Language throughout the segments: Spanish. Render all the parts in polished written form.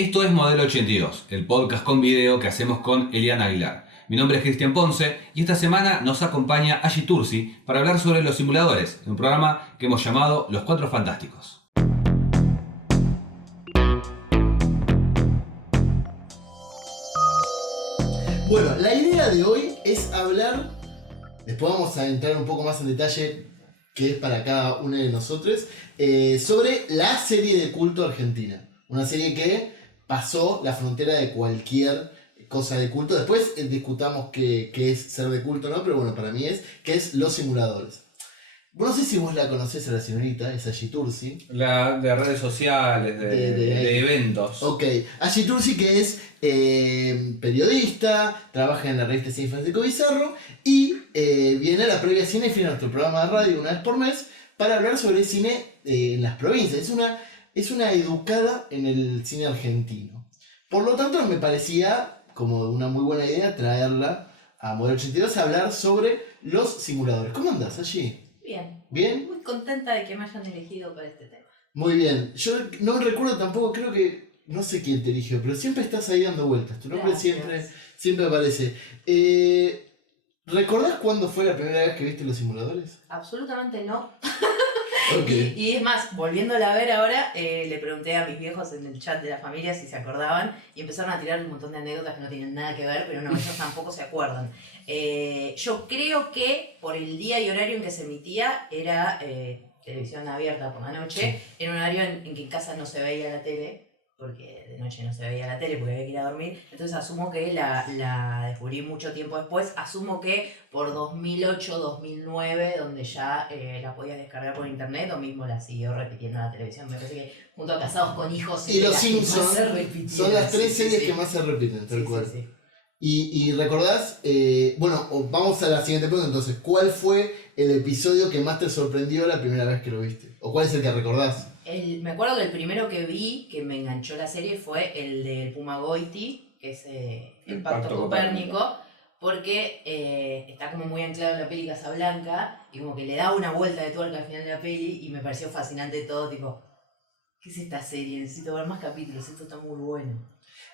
Esto es Modelo 82, el podcast con video que hacemos con Eliana Aguilar. Mi nombre es Cristian Ponce y esta semana nos acompaña Ashi Tursi para hablar sobre los simuladores, en un programa que hemos llamado Los Cuatro Fantásticos. Bueno, la idea de hoy es hablar, después vamos a entrar un poco más en detalle que es para cada uno de nosotros, sobre la serie de culto argentina. Una serie que pasó la frontera de cualquier cosa de culto. Después discutamos qué es ser de culto, ¿no? Pero bueno, para mí que es Los Simuladores. No sé si vos la conocés a la señorita, es Ashi Tursi. De redes sociales, de eventos. Ok, Ashi Tursi, que es periodista, trabaja en la revista Cine Francisco Bizarro y viene a la previa Cinefil, nuestro programa de radio, una vez por mes, para hablar sobre cine en las provincias. Es una educada en el cine argentino. Por lo tanto, me parecía como una muy buena idea traerla a Modelo 82 a hablar sobre los simuladores. ¿Cómo andás, Ashi? Bien. ¿Bien? Muy contenta de que me hayan elegido para este tema. Muy bien. Yo no recuerdo tampoco, creo que, no sé quién te eligió, pero siempre estás ahí dando vueltas. Tu nombre siempre aparece. ¿Recordás cuándo fue la primera vez que viste los simuladores? Absolutamente no. Okay. Y es más, volviéndola a ver ahora, le pregunté a mis viejos en el chat de la familia si se acordaban y empezaron a tirar un montón de anécdotas que no tienen nada que ver, pero no, ellos tampoco se acuerdan. Yo creo que por el día y horario en que se emitía era televisión abierta por la noche, sí. Era un horario en que en casa no se veía la tele, porque de noche no se veía la tele porque había que ir a dormir, entonces asumo que la descubrí mucho tiempo después, asumo que por 2008, 2009, donde ya la podías descargar por internet, o mismo la siguió repitiendo en la televisión. Me parece que junto a Casados con Hijos y Los Simpsons son las tres series que más se repiten, tal cual. Sí. Y recordás, bueno, vamos a la siguiente pregunta entonces, ¿cuál fue el episodio que más te sorprendió la primera vez que lo viste? ¿O cuál es el que recordás? Me acuerdo que el primero que vi, que me enganchó la serie, fue el del Puma Goiti, que es el Pacto Copérnico, porque está como muy anclado en la peli Casablanca, y como que le da una vuelta de tuerca al final de la peli, y me pareció fascinante todo, tipo, ¿qué es esta serie? Necesito ver más capítulos, esto está muy bueno.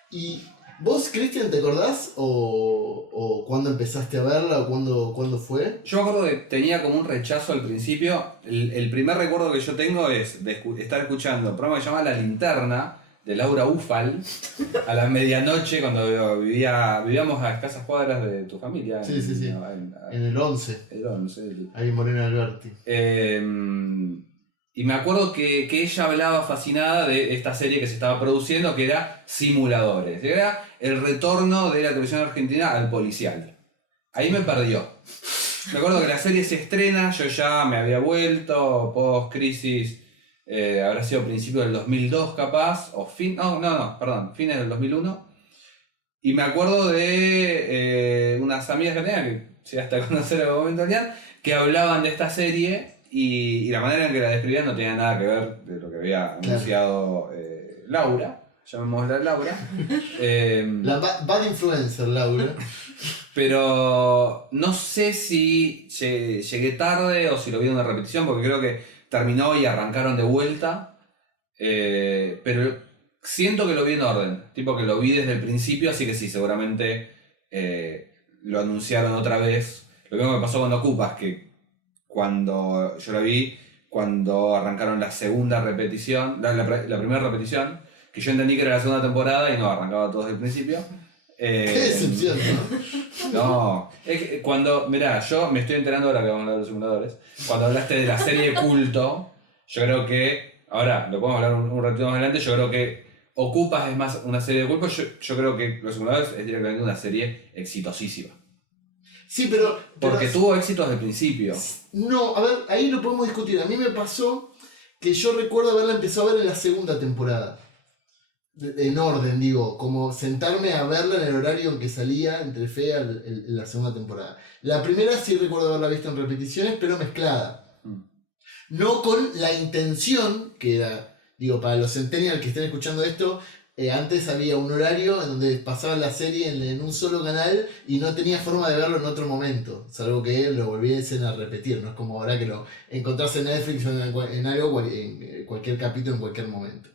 ¿Y vos, Cristian, te acordás? ¿O cuándo empezaste a verla? ¿O cuándo fue? Yo me acuerdo que tenía como un rechazo al principio. El primer recuerdo que yo tengo es de estar escuchando un programa que se llama La Linterna, de Laura Ufal, a la medianoche, cuando vivíamos a escasas cuadras de tu familia. Sí. En el 11. El 11. Ahí Morena Alberti. Y me acuerdo que ella hablaba fascinada de esta serie que se estaba produciendo, que era Simuladores. Era el retorno de la televisión argentina al policial. Ahí me perdió. Me acuerdo que la serie se estrena, yo ya me había vuelto, post-crisis, habrá sido principio del 2002 capaz, o fines del 2001. Y me acuerdo de unas amigas que tenía, que sí, hasta conocer en algún momento, que hablaban de esta serie. Y la manera en que la describían no tenía nada que ver de lo que había anunciado Laura, llamémosla Laura. La bad influencer, Laura. Pero no sé si llegué tarde o si lo vi en una repetición, porque creo que terminó y arrancaron de vuelta. Pero siento que lo vi en orden, tipo que lo vi desde el principio, así que sí, seguramente lo anunciaron otra vez. Lo mismo me pasó con Ocupas, que cuando yo la vi, cuando arrancaron la segunda repetición, la primera repetición, que yo entendí que era la segunda temporada y no, arrancaba todo desde el principio. Qué decepción, ¿no? No, es que mirá, yo me estoy enterando ahora que vamos a hablar de los simuladores. Cuando hablaste de la serie culto, yo creo que, ahora lo podemos hablar un ratito más adelante, yo creo que Ocupas es más una serie de culto, yo creo que los simuladores es directamente una serie exitosísima. Sí, pero porque tuvo éxito desde el principio. No, a ver, ahí lo podemos discutir. A mí me pasó que yo recuerdo haberla empezado a ver en la segunda temporada. En orden, digo, como sentarme a verla en el horario en que salía entre fea en la segunda temporada. La primera sí recuerdo haberla visto en repeticiones, pero mezclada. No con la intención, que era, digo, para los centennials que estén escuchando esto, antes había un horario en donde pasaban la serie en un solo canal y no tenía forma de verlo en otro momento, salvo que lo volviesen a repetir. No es como ahora que lo encontrás en Netflix o en algo, en cualquier capítulo, en cualquier momento.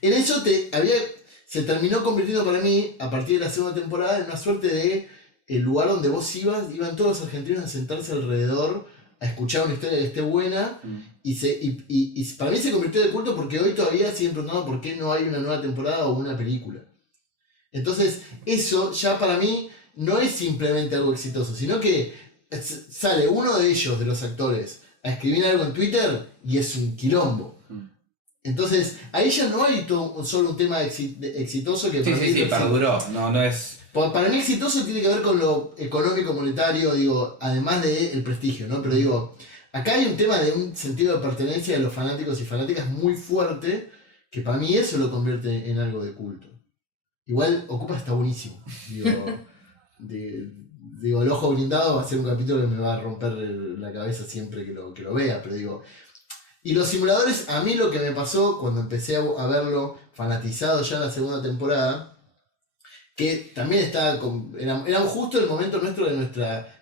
En eso había se terminó convirtiendo para mí, a partir de la segunda temporada, en una suerte de el lugar donde vos iban todos los argentinos a sentarse alrededor a escuchar una historia que esté buena. Y para mí se convirtió de culto porque hoy todavía siguen preguntando por qué no hay una nueva temporada o una película. Entonces, eso ya para mí no es simplemente algo exitoso, sino que sale uno de ellos, de los actores, a escribir algo en Twitter y es un quilombo. Entonces, ahí ya no hay solo un tema exitoso que para mí sí, perduró. No es... Para mí exitoso tiene que ver con lo económico, monetario, digo, además del prestigio, ¿no? Pero digo, acá hay un tema de un sentido de pertenencia de los fanáticos y fanáticas muy fuerte, que para mí eso lo convierte en algo de culto. Igual Ocupa está buenísimo. Digo, El Ojo Blindado va a ser un capítulo que me va a romper la cabeza siempre que lo vea, pero digo... Y los simuladores, a mí lo que me pasó cuando empecé a verlo fanatizado ya en la segunda temporada, que también estaba era justo el momento nuestro de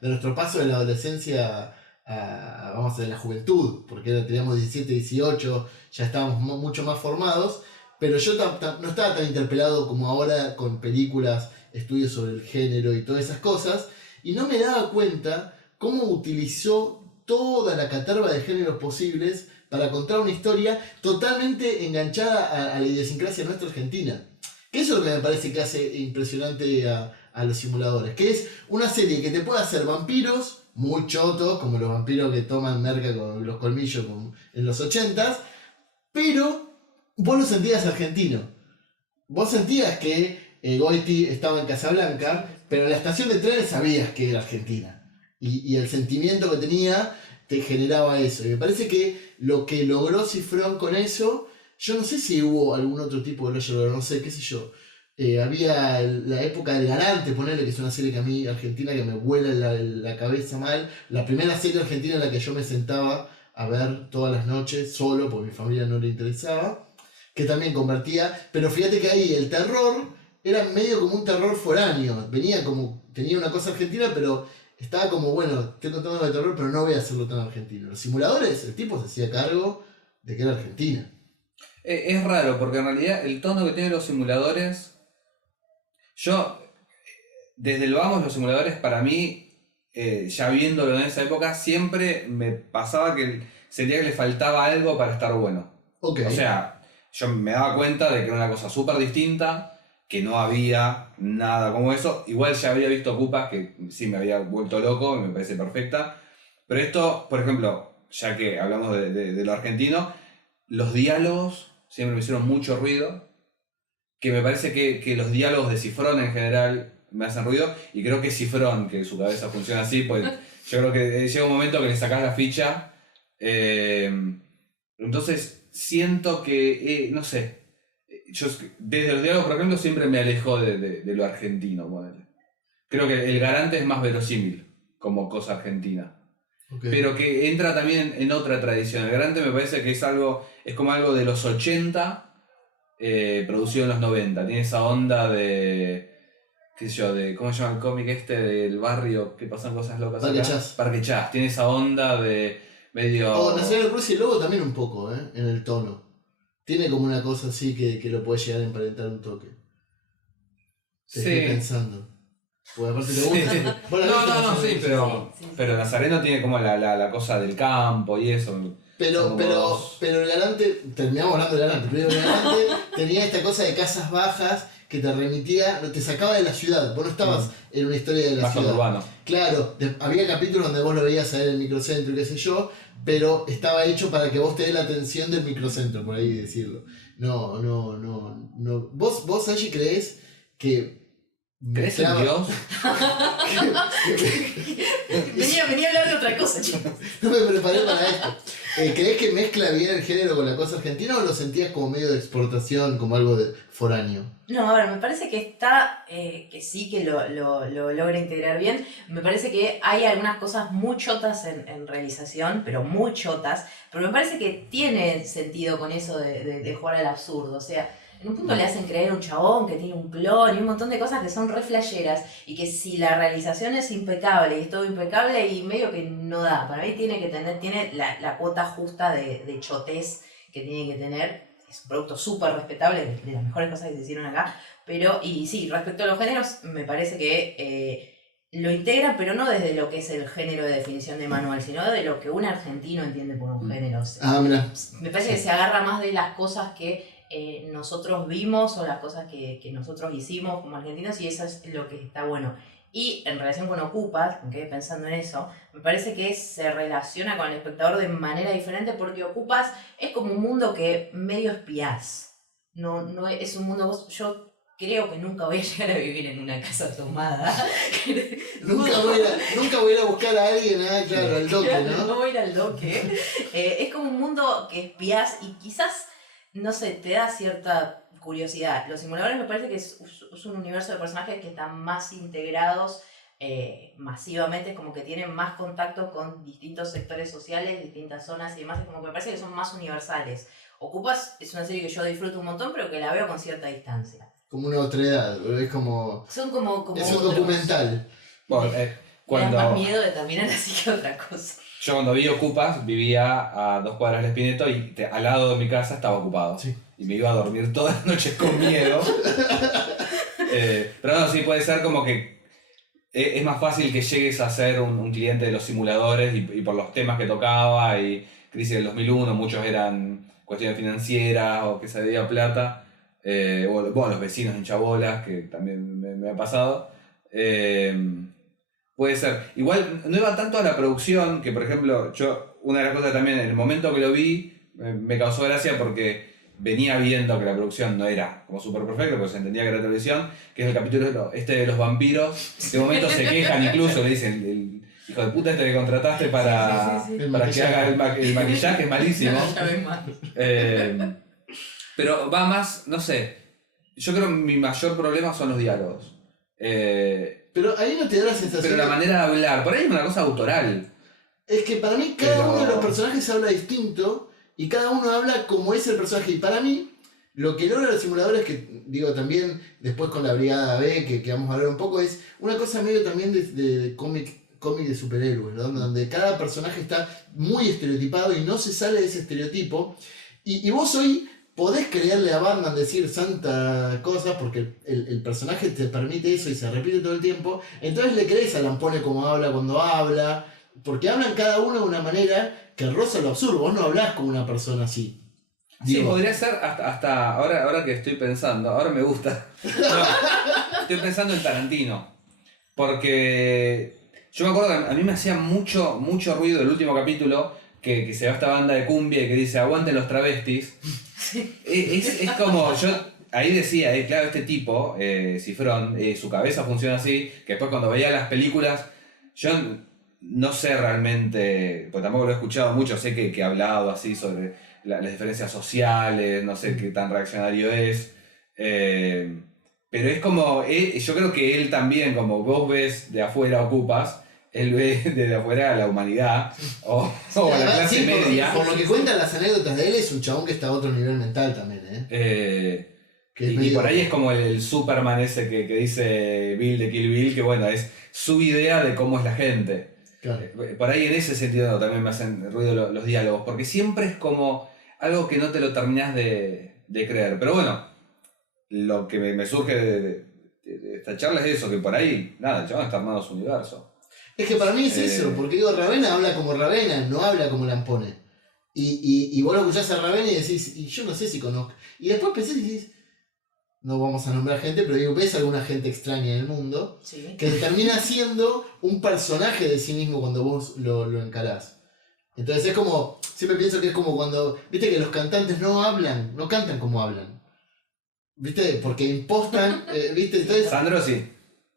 nuestro paso de la adolescencia vamos a ver, la juventud, porque teníamos 17, 18, ya estábamos mucho más formados, pero yo no estaba tan interpelado como ahora con películas, estudios sobre el género y todas esas cosas, y no me daba cuenta cómo utilizó toda la caterva de géneros posibles para contar una historia totalmente enganchada a la idiosincrasia nuestra argentina. Que eso es lo que me parece que hace impresionante a los simuladores, que es una serie que te puede hacer vampiros muy chotos, como los vampiros que toman merca con los colmillos en los 80s, pero vos lo sentías argentino. Vos sentías que Goiti estaba en Casablanca, pero en la estación de trenes sabías que era Argentina. Y el sentimiento que tenía te generaba eso. Y me parece que lo que logró Cifrón con eso, yo no sé si hubo algún otro tipo de logro, no sé, qué sé yo. Había la época del Garante, ponerle, que es una serie que a mí, argentina, que me vuela la cabeza mal. La primera serie argentina en la que yo me sentaba a ver todas las noches, solo, porque a mi familia no le interesaba, que también convertía, pero fíjate que ahí el terror era medio como un terror foráneo, tenía una cosa argentina, pero estaba como, bueno, estoy contando de terror, pero no voy a hacerlo tan argentino. Los simuladores, el tipo se hacía cargo de que era Argentina. Es raro, porque en realidad el tono que tienen los simuladores, yo, desde el vamos, los simuladores para mí, ya viéndolo en esa época, siempre me pasaba que sentía que le faltaba algo para estar bueno. Okay. O sea, yo me daba cuenta de que era una cosa súper distinta, que no había nada como eso. Igual ya había visto Ocupas, que sí me había vuelto loco, me parece perfecta. Pero esto, por ejemplo, ya que hablamos de lo argentino, los diálogos siempre me hicieron mucho ruido. Que me parece que los diálogos de Cifrón en general me hacen ruido. Y creo que Cifrón, que su cabeza funciona así, pues yo creo que llega un momento que le sacás la ficha. Entonces siento que, no sé, yo desde los diálogos, por ejemplo, siempre me alejo de lo argentino. Bueno. Creo que el Garante es más verosímil como cosa argentina. Okay. Pero que entra también en otra tradición. El Garante me parece que es como algo de los 80, producido en los 90. Tiene esa onda de, qué sé yo, de, ¿cómo se llama el cómic del barrio que pasan cosas locas Parque acá? Chas. Parque Chas. Tiene esa onda de medio... Nacional Cruz y el Lobo también un poco, en el tono. Tiene como una cosa así que lo puede llegar a emparentar un toque. Te estoy pensando. Porque aparte te gusta. No, sí, pero Nazareno tiene como la cosa del campo y eso. Pero el Garante, terminamos hablando del Garante, pero el Garante tenía esta cosa de casas bajas que te remitía, te sacaba de la ciudad. Vos no estabas en una historia de la más ciudad. Urbano. Claro, había capítulos donde vos lo veías a él en el microcentro y qué sé yo, pero estaba hecho para que vos te dé la atención del microcentro, por ahí decirlo. No. ¿Vos allí creés que... ¿Crees en Dios? venía a hablar de otra cosa, chicos. No me preparé para esto. ¿Crees que mezcla bien el género con la cosa argentina o lo sentías como medio de exportación, como algo de foráneo? No, a ver, me parece que está, que sí que lo logra integrar bien. Me parece que hay algunas cosas muy chotas en realización, pero muy chotas. Pero me parece que tiene sentido con eso de jugar al absurdo. O sea, en un punto le hacen creer un chabón que tiene un clon y un montón de cosas que son re flasheras. Y que si la realización es impecable y es todo impecable y medio que no da. Para mí tiene la cuota justa de chotez que tiene que tener. es un producto súper respetable, de las mejores cosas que se hicieron acá, pero, y sí, respecto a los géneros, me parece que lo integra, pero no desde lo que es el género de definición de manual, sino de lo que un argentino entiende por un género. Mira. Me parece que se agarra más de las cosas que nosotros vimos o las cosas que nosotros hicimos como argentinos, y eso es lo que está bueno. Y en relación con Ocupas, me quedé pensando en eso, me parece que se relaciona con el espectador de manera diferente, porque Ocupas es como un mundo que medio espías. No es un mundo... Yo creo que nunca voy a llegar a vivir en una casa tomada. Nunca voy a ir a buscar a alguien, claro, al doque, ¿no? No voy a ir al doque. Es como un mundo que espías y quizás, no sé, te da cierta curiosidad. Los simuladores me parece que es un universo de personajes que están más integrados masivamente, como que tienen más contacto con distintos sectores sociales, distintas zonas y demás, y como que me parece que son más universales. Ocupas es una serie que yo disfruto un montón, pero que la veo con cierta distancia. Como una otredad, es como... Son como es un otros. documental. Bueno, Me da más miedo de terminar así que otra cosa. yo cuando vi Ocupas vivía a 2 cuadras del Espineto y al lado de mi casa estaba ocupado. Sí. Y me iba a dormir todas las noches con miedo. Pero no, sí puede ser como que es más fácil que llegues a ser un cliente de los simuladores y por los temas que tocaba, y crisis del 2001, muchos eran cuestiones financieras o que se debía plata. Bueno, los vecinos hinchabolas, que también me ha pasado. Puede ser. Igual no iba tanto a la producción, que por ejemplo, yo, una de las cosas también, en el momento que lo vi, me causó gracia porque venía viendo que la producción no era como súper perfecta, porque se entendía que era televisión, que es el capítulo de los vampiros. De momento se quejan, incluso le dicen, el hijo de puta que contrataste para, Sí. para que haga el maquillaje, es malísimo. Ya ves más. Pero va más, no sé, yo creo que mi mayor problema son los diálogos. Pero ahí no te da la sensación... Pero la manera de hablar, por ahí es una cosa autoral. Es que para mí cada uno de los personajes habla distinto y cada uno habla como es el personaje. Y para mí, lo que logra los simuladores, que digo también después con la Brigada B, que vamos a hablar un poco, es una cosa medio también de cómic de superhéroes, ¿no? Donde cada personaje está muy estereotipado y no se sale de ese estereotipo. Y vos hoy podés creerle a Batman decir santa cosas porque el personaje te permite eso y se repite todo el tiempo. Entonces le crees a Lampone como habla cuando habla, porque hablan cada uno de una manera que roza lo absurdo. Vos no hablás con una persona así. Sí, Digo, podría ser hasta ahora que estoy pensando, ahora me gusta. No, estoy pensando en Tarantino. Porque yo me acuerdo que a mí me hacía mucho ruido el último capítulo, que se va esta banda de cumbia y que dice aguanten los travestis. Es como, yo ahí decía, claro, este tipo, Cifrón, su cabeza funciona así, que después cuando veía las películas, yo no sé realmente, pues tampoco lo he escuchado mucho, sé que ha hablado así sobre las diferencias sociales, no sé qué tan reaccionario es, pero es como, yo creo que él también, como vos ves de afuera Ocupas, él ve desde afuera a la humanidad o a la clase sí, media. por lo que cuentan las anécdotas de él, es un chabón que está a otro nivel mental también, Que es y medio- por ahí es como el Superman ese que dice Bill de Kill Bill, que bueno, es su idea de cómo es la gente. Claro. Por ahí en ese sentido también me hacen ruido los diálogos, porque siempre es como algo que no te lo terminás de creer. Pero bueno, lo que me surge de esta charla es eso, que por ahí, nada, el chabón está armando su universo. Es que para mí es eso, porque digo, Ravena habla como Ravena, no habla como Lampone. Y vos lo escuchás a Ravena y decís, y yo no sé si conozco. Y después pensás y decís, no vamos a nombrar gente, pero digo, ves alguna gente extraña en el mundo Sí. que termina siendo un personaje de sí mismo cuando vos lo encarás. Entonces es como, siempre pienso que es como cuando, viste que los cantantes no hablan, no cantan como hablan. ¿Viste? Porque impostan, ¿viste? Entonces, Sandro sí.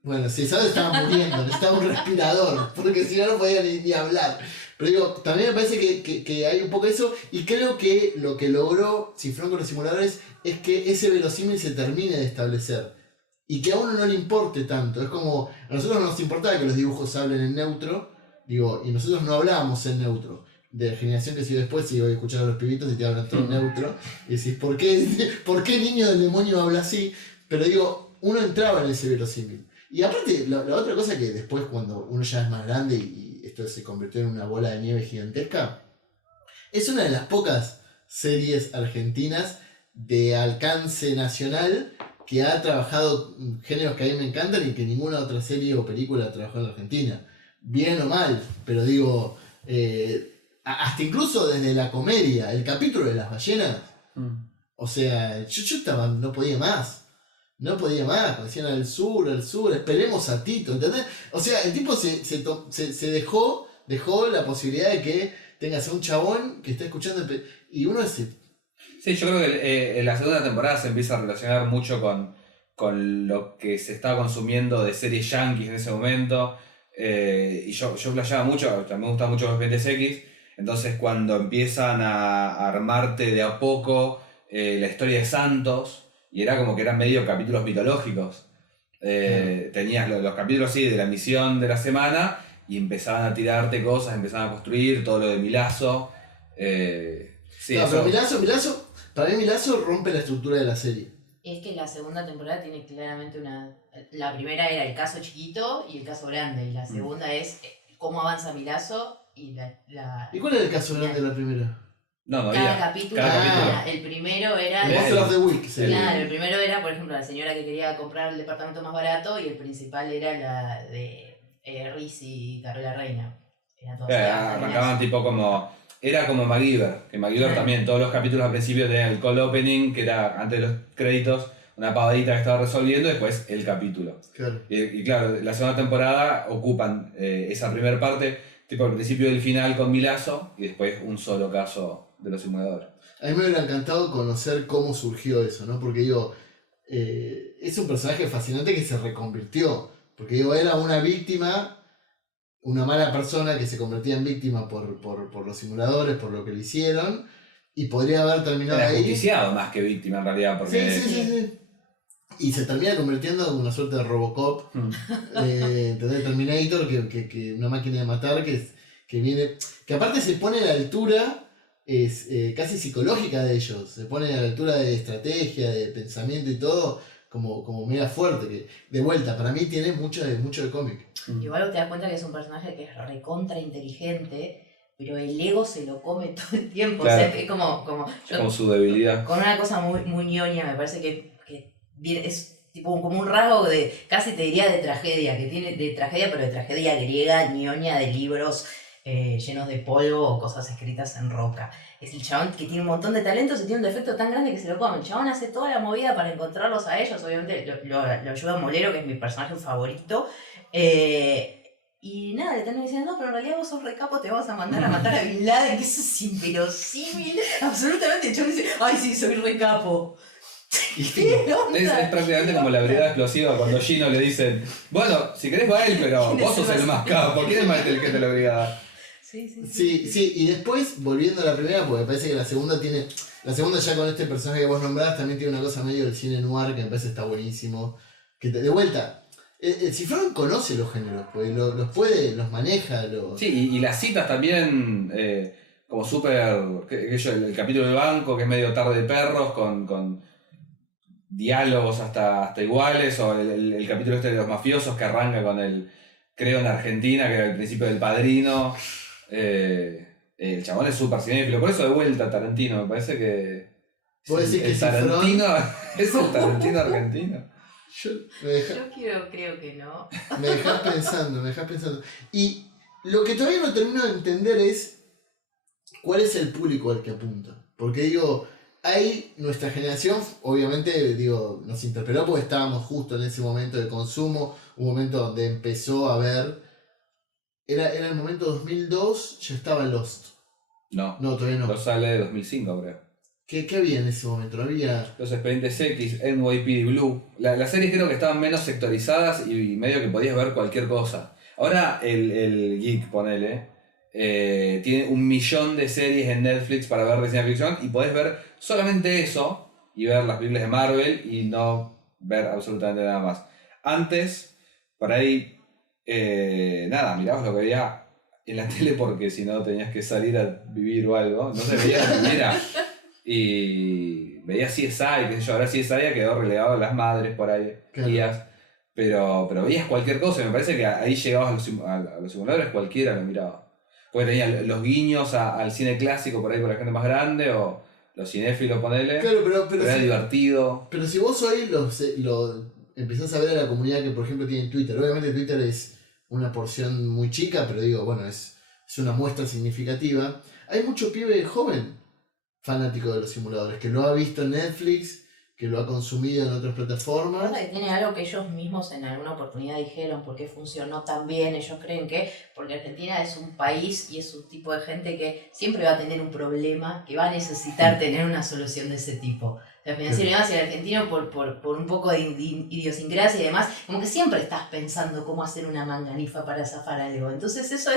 bueno, si Sandro estaba muriendo, necesitaba un respirador, porque si no, no podía ni hablar. Pero digo, también me parece que hay un poco eso, y creo que lo que logró Cifrón con los simuladores es que ese verosímil se termine de establecer. Y que a uno no le importe tanto. Es como, a nosotros no nos importaba que los dibujos hablen en neutro, digo, y nosotros no hablábamos en neutro. De la generación que siguió después, sigo escuchando a los pibitos y te hablan todo en neutro. Y decís, ¿por qué niño del demonio habla así? Pero digo, uno entraba en ese verosímil. Y aparte, la otra cosa que después, cuando uno ya es más grande y esto se convirtió en una bola de nieve gigantesca, es una de las pocas series argentinas de alcance nacional que ha trabajado géneros que a mí me encantan y que ninguna otra serie o película ha trabajado en Argentina. Bien o mal, pero digo, hasta incluso desde la comedia, el capítulo de las ballenas, o sea, yo estaba, no podía más. No podía más, cuando decían al sur, esperemos a Tito, ¿entendés? O sea, el tipo se dejó la posibilidad de que tengas a un chabón que está escuchando y uno se... Sí, yo creo que en la segunda temporada se empieza a relacionar mucho con lo que se estaba consumiendo de series yankees en ese momento. Y yo flasheaba mucho, también me gustan mucho los Expedientes X. Entonces cuando empiezan a armarte de a poco la historia de Santos, y era como que eran medio capítulos mitológicos. Tenías los capítulos sí, de la misión de la semana y empezaban a tirarte cosas, empezaban a construir todo lo de Milazzo. Sí, no, eso... pero Milazzo, para mí Milazzo rompe la estructura de la serie. Es que la segunda temporada tiene claramente una... La primera era el caso chiquito y el caso grande, y la segunda es cómo avanza Milazzo y la... ¿Y cuál era el caso grande de la primera? No cada había. capítulo, el primero era... El Monster of the Week. Claro, el primero era, por ejemplo, la señora que quería comprar el departamento más barato y el principal era la de Riz y Carola Reina. Arrancaban tipo como... Era como MacGyver, que MacGyver también, todos los capítulos al principio tenían el cold opening, que era antes de los créditos, una pavadita que estaba resolviendo, y después el capítulo. Claro. Y claro, la segunda temporada ocupan esa primera parte, tipo el principio y el final con Milazzo, y después un solo caso de los simuladores. A mí me hubiera encantado conocer cómo surgió eso, ¿no? Porque digo, es un personaje fascinante que se reconvirtió. Porque digo, era una víctima, una mala persona que se convertía en víctima por los simuladores, por lo que le hicieron, y podría haber terminado Era ahí. justiciado más que víctima en realidad, porque... Sí. Y se termina convirtiendo en una suerte de Robocop, de Terminator, que una máquina de matar que viene, que aparte se pone a la altura casi psicológica de ellos, se pone a la altura de estrategia, de pensamiento y todo, como mega fuerte, que de vuelta, para mí tiene mucho de cómic. Igual te das cuenta que es un personaje que es recontra inteligente, pero el ego se lo come todo el tiempo. Claro. O sea, es como su debilidad. Con una cosa muy ñoña, me parece que es tipo como un rasgo de, casi te diría de tragedia, que tiene de tragedia, pero de tragedia griega, ñoña, de libros llenos de polvo o cosas escritas en roca. Es el chabón que tiene un montón de talentos y tiene un defecto tan grande que se lo come. El chabón hace toda la movida para encontrarlos a ellos, obviamente lo ayuda Molero, que es mi personaje favorito. Y nada, le están diciendo, no, pero en realidad vos sos re capo, te vas a mandar a matar a Bin Laden, que eso es inverosímil. Absolutamente, el chabón dice, ay sí, soy re capo. Es prácticamente como la brigada explosiva cuando Gino le dicen, bueno, si querés va él, pero vos sos el más capo, ¿quién es más inteligente de la brigada? Sí, y después, volviendo a la primera, porque me parece que la segunda ya con este personaje que vos nombrás, también tiene una cosa medio del cine noir que me parece está buenísimo. Que de vuelta, el Cifrón conoce los géneros, pues los maneja. Sí, y las citas también, como súper, el capítulo del banco, que es medio tarde de perros, con diálogos hasta iguales, o el capítulo este de los mafiosos que arranca con el, creo en Argentina, que era el principio del Padrino. El chabón es súper cinéfilo, por eso de vuelta Tarantino, me parece que... ¿Vos decís que Tarantino es el Tarantino argentino? Yo creo que no. Me dejás pensando. Y lo que todavía no termino de entender es cuál es el público al que apunta. Porque digo, hay nuestra generación, obviamente nos interpeló porque estábamos justo en ese momento de consumo, un momento donde empezó a ver, era el momento 2002, ya estaba Lost. No, todavía no. Lost sale de 2005 creo. ¿Qué había en ese momento? No había... Los Expedientes X, NYPD Blue. Las series creo que estaban menos sectorizadas y medio que podías ver cualquier cosa. Ahora el Geek, ponele, tiene 1 millón de series en Netflix para ver de ciencia ficción y podés ver solamente eso y ver las películas de Marvel y no ver absolutamente nada más. Antes, por ahí, nada, mirabas lo que había en la tele porque si no tenías que salir a vivir o algo. No se veía la primera. Y veía CSI, qué sé yo, ahora CSI quedó relegado a las madres por ahí, tías. Pero veías cualquier cosa y me parece que ahí llegabas a los simuladores, cualquiera lo miraba. Porque tenía los guiños al cine clásico por ahí por la gente más grande o los cinéfilos, ponele. Claro, Pero era divertido. pero si vos hoy empezás a ver a la comunidad que, por ejemplo, tiene Twitter. Obviamente Twitter es una porción muy chica, pero digo, bueno, es una muestra significativa. Hay mucho pibe joven fanático de los simuladores, que lo ha visto en Netflix, que lo ha consumido en otras plataformas. Pasa que tiene algo que ellos mismos en alguna oportunidad dijeron por qué funcionó tan bien. Ellos creen que porque Argentina es un país y es un tipo de gente que siempre va a tener un problema, que va a necesitar tener una solución de ese tipo. La financiera y demás, y el argentino por un poco de idiosincrasia y demás, como que siempre estás pensando cómo hacer una manganifa para zafar algo. Entonces eso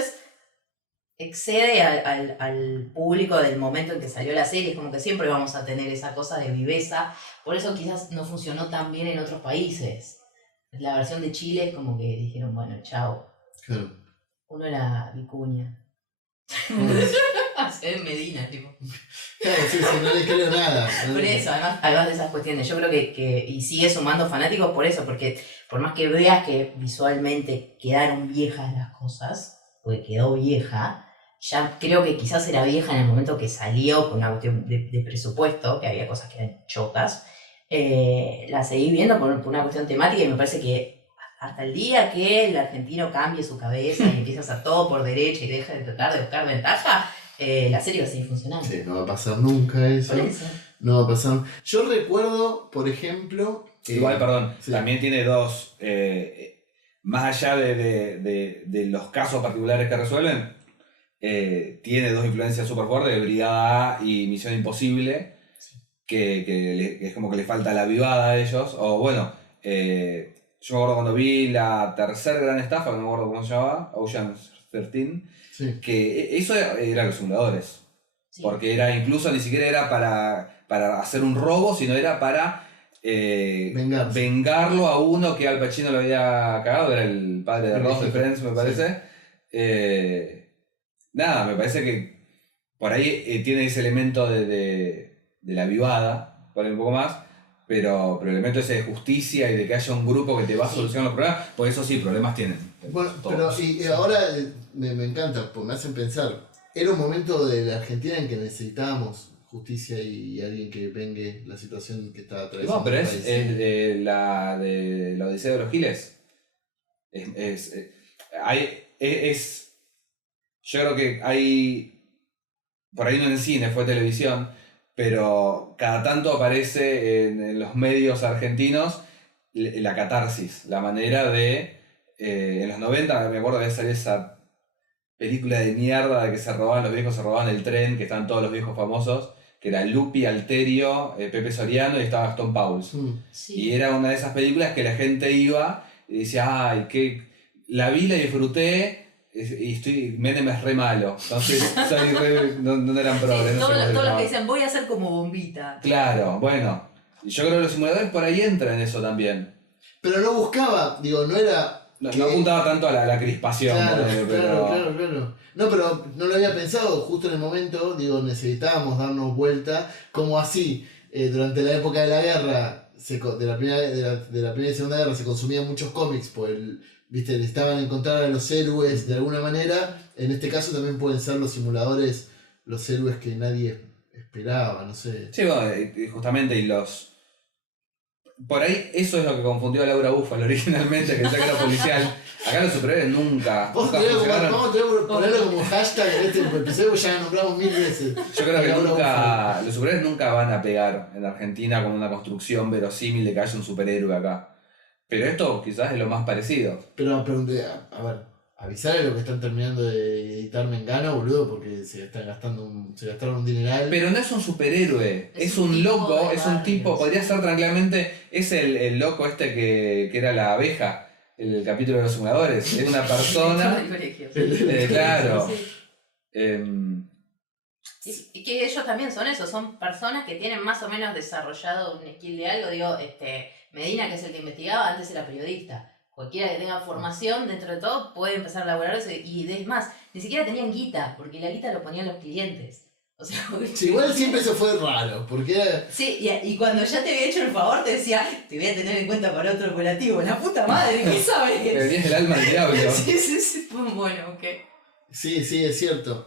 excede al público del momento en que salió la serie. Es como que siempre vamos a tener esa cosa de viveza. Por eso quizás no funcionó tan bien en otros países. La versión de Chile es como que dijeron, bueno, chao. Claro. Uno era Vicuña. En Medina, tipo. Claro, sí, no le creo nada. Por eso, además de esas cuestiones, yo creo que y sigue sumando fanáticos por eso, porque por más que veas que visualmente quedaron viejas las cosas, porque quedó vieja, ya creo que quizás era vieja en el momento que salió con una cuestión de presupuesto, que había cosas que eran chotas, la seguí viendo por una cuestión temática y me parece que hasta el día que el argentino cambie su cabeza y empiece a hacer todo por derecha y deje de tratar de buscar ventaja, la serie va a seguir funcionando. Sí, no va a pasar nunca eso. Por eso. No va a pasar. Yo recuerdo, por ejemplo... Igual, perdón, sí. también tiene dos... más allá de los casos particulares que resuelven, tiene dos influencias súper fuertes, Brigada A y Misión Imposible, que es como que le falta la vivada a ellos. O bueno, yo me acuerdo cuando vi la tercera gran estafa, que no me acuerdo cómo se llamaba, Ocean's 13, Sí. que eso era los simuladores. Sí. Porque era incluso ni siquiera era para hacer un robo, sino era para vengarlo a uno que Al Pacino lo había cagado, era el padre de Ross de Friends, me parece. Nada, me parece que por ahí tiene ese elemento de la vivada, por ahí un poco más, pero el elemento ese de justicia y de que haya un grupo que te va a solucionar los problemas, pues eso sí, problemas tienen. Bueno, todos. pero y ahora me encanta, pues me hacen pensar, era un momento de la Argentina en que necesitábamos justicia y alguien que vengue la situación que está atravesando. No, pero el es país. la de la Odisea de los Giles. Yo creo que hay, por ahí no en cine, fue televisión, pero cada tanto aparece en los medios argentinos la catarsis, la manera de... en los 90 me acuerdo de salir esa película de mierda de que los viejos se robaban el tren, que están todos los viejos famosos, que era Lupi, Alterio, Pepe Soriano y estaba Gastón Pauls. Sí. Y era una de esas películas que la gente iba y decía, ay, que la vi, la disfruté, y Menem es re malo. Entonces no eran progres. Sí, no sé cómo se todos los llamaba. que dicen voy a ser como bombita. Claro, bueno. Y yo creo que los simuladores por ahí entran en eso también. Pero no buscaba, digo, no era... No apuntaba tanto a la crispación. Claro, pero... claro. No, pero no lo había pensado, justo en el momento, digo, necesitábamos darnos vuelta, como así, durante la época de la guerra, de la primera y segunda guerra, se consumían muchos cómics, pues, viste, necesitaban encontrar a los héroes de alguna manera, en este caso también pueden ser los simuladores, los héroes que nadie esperaba, no sé. Sí, bueno, justamente, y los... Por ahí eso es lo que confundió a Laura Búfalo originalmente, que decía que era policial. Acá los superhéroes nunca funcionaron. Vamos a ponerlo como hashtag en este episodio, porque ya lo nombramos 1000 veces. Yo creo que Laura los superhéroes nunca van a pegar en Argentina con una construcción verosímil de que haya un superhéroe acá. Pero esto quizás es lo más parecido. Pero pregunté, a ver, avisarle lo que están terminando de editar Mengano, boludo, porque se gastaron un dineral. Pero no es un superhéroe, es un tipo loco, de es un tipo, barrios. podría ser tranquilamente, es el loco este que era la abeja, el capítulo de los simuladores. Es una persona, claro. Y que ellos también son eso, son personas que tienen más o menos desarrollado un skill de algo. Digo, Medina, que es el que investigaba, antes era periodista. Cualquiera que tenga formación, dentro de todo, puede empezar a laburar eso. Y es más, ni siquiera tenían guita, porque la guita lo ponían los clientes. O sea, Sí, igual siempre eso fue raro, porque era... Sí, y cuando ya te había hecho el favor, te decía, te voy a tener en cuenta para otro operativo. La puta madre, ¿qué sabes? Tenías el alma del diablo. Sí. Bueno, ok. Sí, es cierto.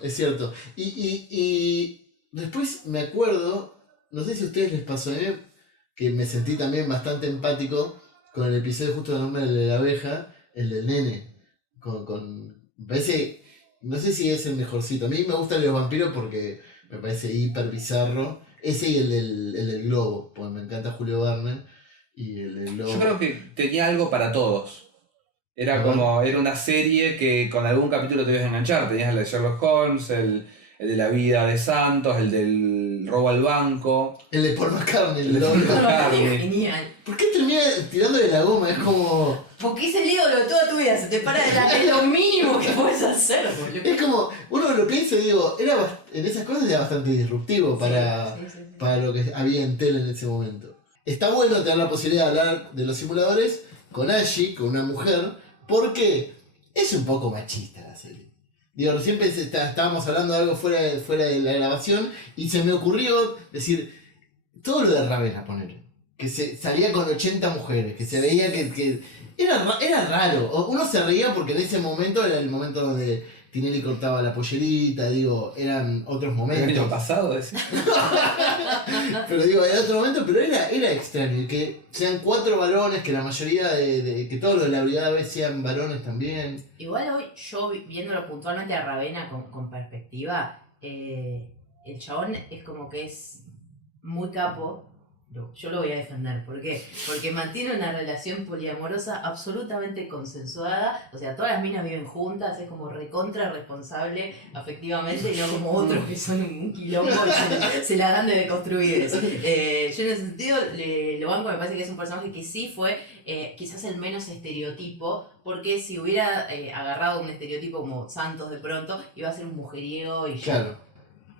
Y después me acuerdo, no sé si a ustedes les pasó, que me sentí también bastante empático con el episodio justo del nombre de la abeja, el del nene. Me parece, no sé si es el mejorcito. A mí me gustan los vampiros porque me parece hiper bizarro. Ese y el del globo, porque me encanta Julio Verne. Y el del globo. Yo creo que tenía algo para todos. Era una serie que con algún capítulo te ibas a enganchar. Tenías el de Sherlock Holmes, el de la vida de Santos, el del robo al banco. El de Paul McCartney, El de Paul McCartney. Genial. ¿Por qué termina tirándole la goma? Es como. Porque es el ídolo de toda tu vida, se te para de la... Es lo mínimo que puedes hacer, boludo. Es como, uno lo piensa y digo, en esas cosas era bastante disruptivo para lo que había en tele en ese momento. Está bueno tener la posibilidad de hablar de los simuladores con Angie, con una mujer, porque es un poco machista la serie. Digo, recién estábamos hablando de algo fuera de la grabación y se me ocurrió decir, todo lo de Ravenna, poner que salía con 80 mujeres, que se veía que era raro. Uno se reía porque en ese momento era el momento donde Tinelli cortaba la pollerita, digo, eran otros momentos. El año pasado ese. Pero digo, era otro momento, pero era extraño. Que sean 4 varones, que la mayoría que todos los de la brigada B sean varones también. Igual hoy, yo viéndolo puntualmente a Ravenna con perspectiva, el chabón es como que es muy capo. Yo lo voy a defender. ¿Por qué? Porque mantiene una relación poliamorosa absolutamente consensuada. O sea, todas las minas viven juntas, es como recontra responsable afectivamente, y no como otros que son un quilombo y se la dan de deconstruir. Yo en ese sentido lo banco, me parece que es un personaje que sí fue quizás el menos estereotipo, porque si hubiera agarrado un estereotipo como Santos de pronto, iba a ser un mujeriego y ya. Claro.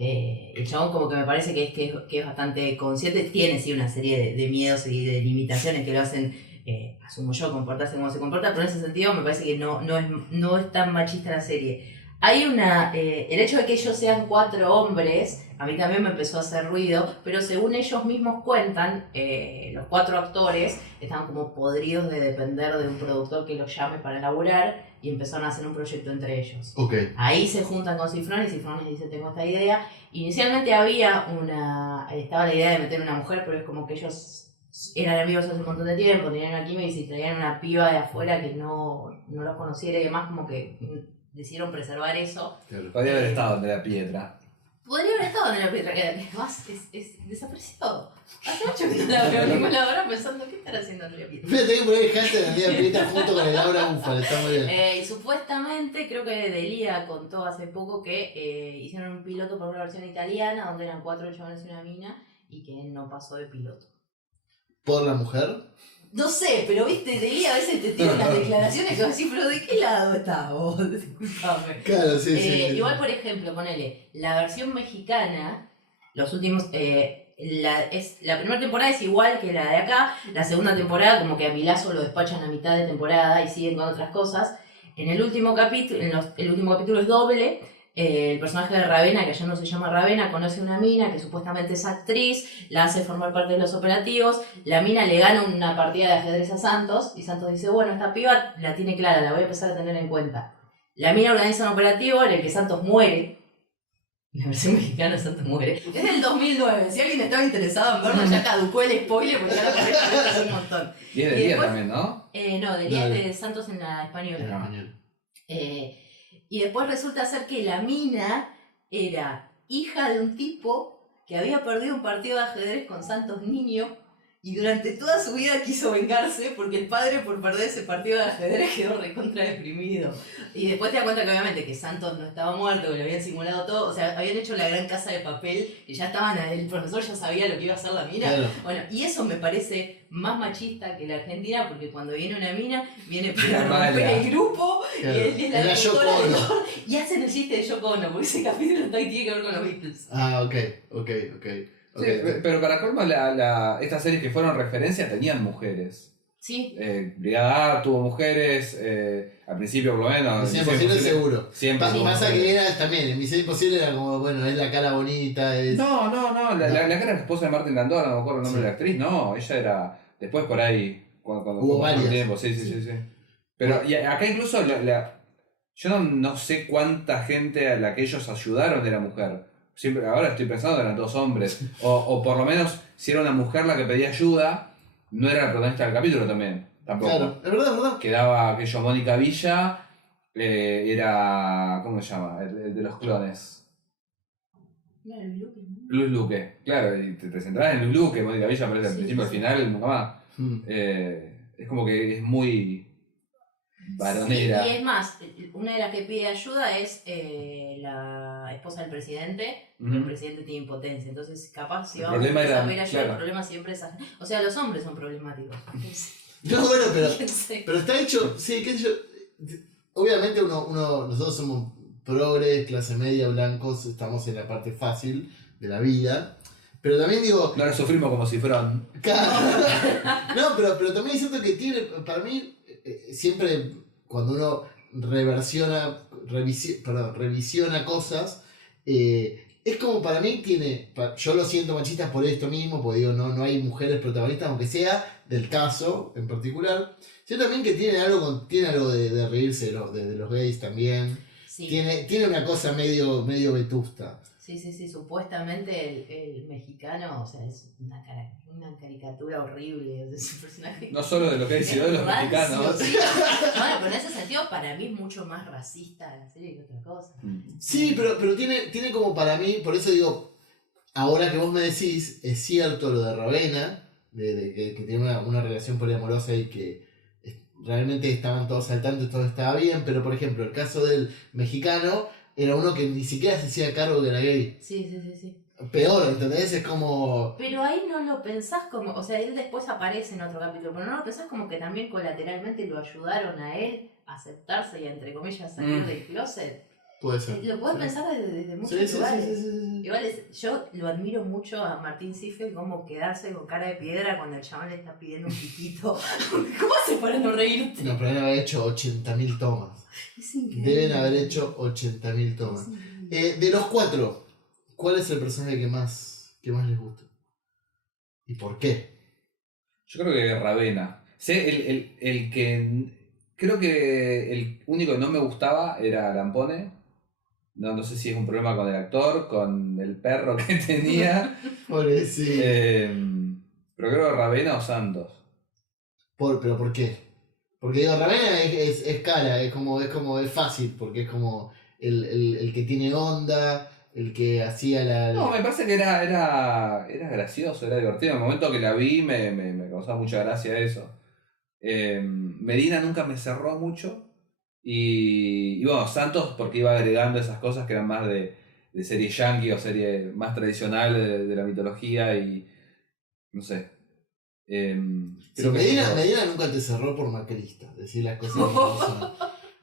El chabón como que me parece que es bastante consciente, tiene sí una serie de miedos y de limitaciones que lo hacen, asumo yo, comportarse como se comporta, pero en ese sentido me parece que no es tan machista la serie. Hay el hecho de que ellos sean 4 hombres, a mí también me empezó a hacer ruido, pero según ellos mismos cuentan, los 4 actores estaban como podridos de depender de un productor que los llame para laburar, y empezaron a hacer un proyecto entre ellos. Okay. Ahí se juntan con Cifrón y Cifrón les dice, tengo esta idea. Inicialmente estaba la idea de meter una mujer, pero es como que ellos eran amigos hace un montón de tiempo, tenían una química, y si traían una piba de afuera que no los conociera y demás, como que decidieron preservar eso. Podría haber estado de la piedra. Podría haber estado en la piedra, que además desapareció. Hace mucho que no la veo en ningún lado, pensando, ¿qué estará haciendo Andrea Pietra? Fíjate que poner el hashtag de Andrea Pietra junto con el Laura Bufal, está muy bien. Y supuestamente, creo que Delia contó hace poco que hicieron un piloto por una versión italiana, donde eran 4 chavales y una mina, y que no pasó de piloto. ¿Por la mujer? No sé, pero viste, Delia a veces te tira unas declaraciones que vas a decir, pero ¿de qué lado estás vos? Disculpame. Claro, sí. Igual, por ejemplo, ponele, la versión mexicana, los últimos... la primera temporada es igual que la de acá, la segunda temporada como que a Milazzo lo despachan a mitad de temporada y siguen con otras cosas. En el último capítulo, el último capítulo es doble. El personaje de Ravenna, que ya no se llama Ravenna, conoce a una mina que supuestamente es actriz, la hace formar parte de los operativos. La mina le gana una partida de ajedrez a Santos y Santos dice, bueno, esta piba la tiene clara, la voy a empezar a tener en cuenta. La mina organiza un operativo en el que Santos muere. La versión mexicana Santos muere. Es del 2009, si alguien estaba interesado en verlo ya caducó el spoiler porque ya lo conozco hace un montón. Y es de día también, ¿no? No, de día de Santos en la española. Y después resulta ser que la mina era hija de un tipo que había perdido un partido de ajedrez con Santos niño y durante toda su vida quiso vengarse porque el padre por perder ese partido de ajedrez quedó recontra deprimido. Y después te das cuenta que obviamente que Santos no estaba muerto, que le habían simulado todo, o sea, habían hecho la gran casa de papel, que ya el profesor ya sabía lo que iba a hacer la mina. Claro. Bueno, y eso me parece más machista que la Argentina, porque cuando viene una mina, viene para romper el grupo, claro. Y es la Yoko Ono. Y hacen el chiste de Yoko Ono, porque ese capítulo tiene que ver con los Beatles. Ah, ok. Sí, pero para colmo estas series que fueron referencia tenían mujeres. Sí. Brigada A tuvo mujeres, al principio por lo menos. Misión Imposible seguro. Siempre. Pasa que era también, en Misión Imposible era como, bueno, es la cara bonita. No, la cara era la esposa de Martin Landau, no me acuerdo el nombre de la actriz, no, ella era, después por ahí, cuando hubo varias. Tiempo, sí. Pero y acá incluso yo no sé cuánta gente a la que ellos ayudaron era mujer. siempre, ahora estoy pensando que eran dos hombres. O por lo menos, si era una mujer la que pedía ayuda, no era la protagonista del capítulo también. Tampoco. Claro, es verdad, es verdad. Quedaba aquello, Mónica Villa, era. ¿Cómo se llama? El de los clones. Luz Luque. Claro, y te centrás en Luz Luque, Mónica Villa aparece al principio, al final, nunca más. Es como que es muy varonera. Sí, y es más, una de las que pide ayuda es la esposa del presidente, pero el presidente tiene impotencia, entonces capaz si vamos a pedir ayuda, el problema siempre es... O sea, los hombres son problemáticos. No, bueno, pero está hecho, sí, qué sé yo. Obviamente nosotros somos progres, clase media, blancos, estamos en la parte fácil de la vida. Pero también digo... No la sufrimos como si fueran... No, pero también siento que tiene, para mí, siempre cuando uno revisiona cosas, es como para mí tiene, yo lo siento machista por esto mismo, porque digo, no hay mujeres protagonistas, aunque sea del caso en particular. Siento también que tiene algo de reírse de los gays también. Sí. Tiene una cosa medio vetusta. Sí, supuestamente el mexicano, o sea, es una caricatura horrible, es un personaje... No solo de los gays, sino de los mexicanos. Sí. Bueno, pero en ese sentido, para mí es mucho más racista la serie que otra cosa. Sí, pero tiene como para mí, por eso digo, ahora que vos me decís, es cierto lo de Ravena, que tiene una relación poliamorosa y que realmente estaban todos al tanto y todo estaba bien, pero por ejemplo, el caso del mexicano era uno que ni siquiera se hacía cargo de la gay. Sí. Peor, ¿entendés? Es como... Pero ahí no lo pensás como... O sea, él después aparece en otro capítulo, pero no lo pensás como que también colateralmente lo ayudaron a él a aceptarse y a, entre comillas, salir del closet. Puede ser. Lo podés pensar desde muchos lugares. Sí. Igual yo lo admiro mucho a Martín Ziffel, como quedarse con cara de piedra cuando el chabón le está pidiendo un piquito. ¿Cómo hace para no reírte? No, pero deben haber hecho 80.000 tomas. Es increíble. Deben haber hecho 80.000 tomas. De los 4, ¿cuál es el personaje que más les gusta? ¿Y por qué? Yo creo que Ravena. Sé el que... Creo que el único que no me gustaba era Lampone. No sé si es un problema con el actor, con el perro que tenía. Pobrecito. Pero creo que Ravena o Santos. ¿Pero por qué? Porque digo, Ravena es cara, es fácil, porque es como el que tiene onda, el que hacía la... No, me parece que era gracioso, era divertido. En el momento que la vi me causaba mucha gracia eso. Medina nunca me cerró mucho. Y bueno, Santos porque iba agregando esas cosas que eran más de serie yankee o serie más tradicional de la mitología y no sé. Creo que Medina nunca te cerró por macrista, decir las cosas como son.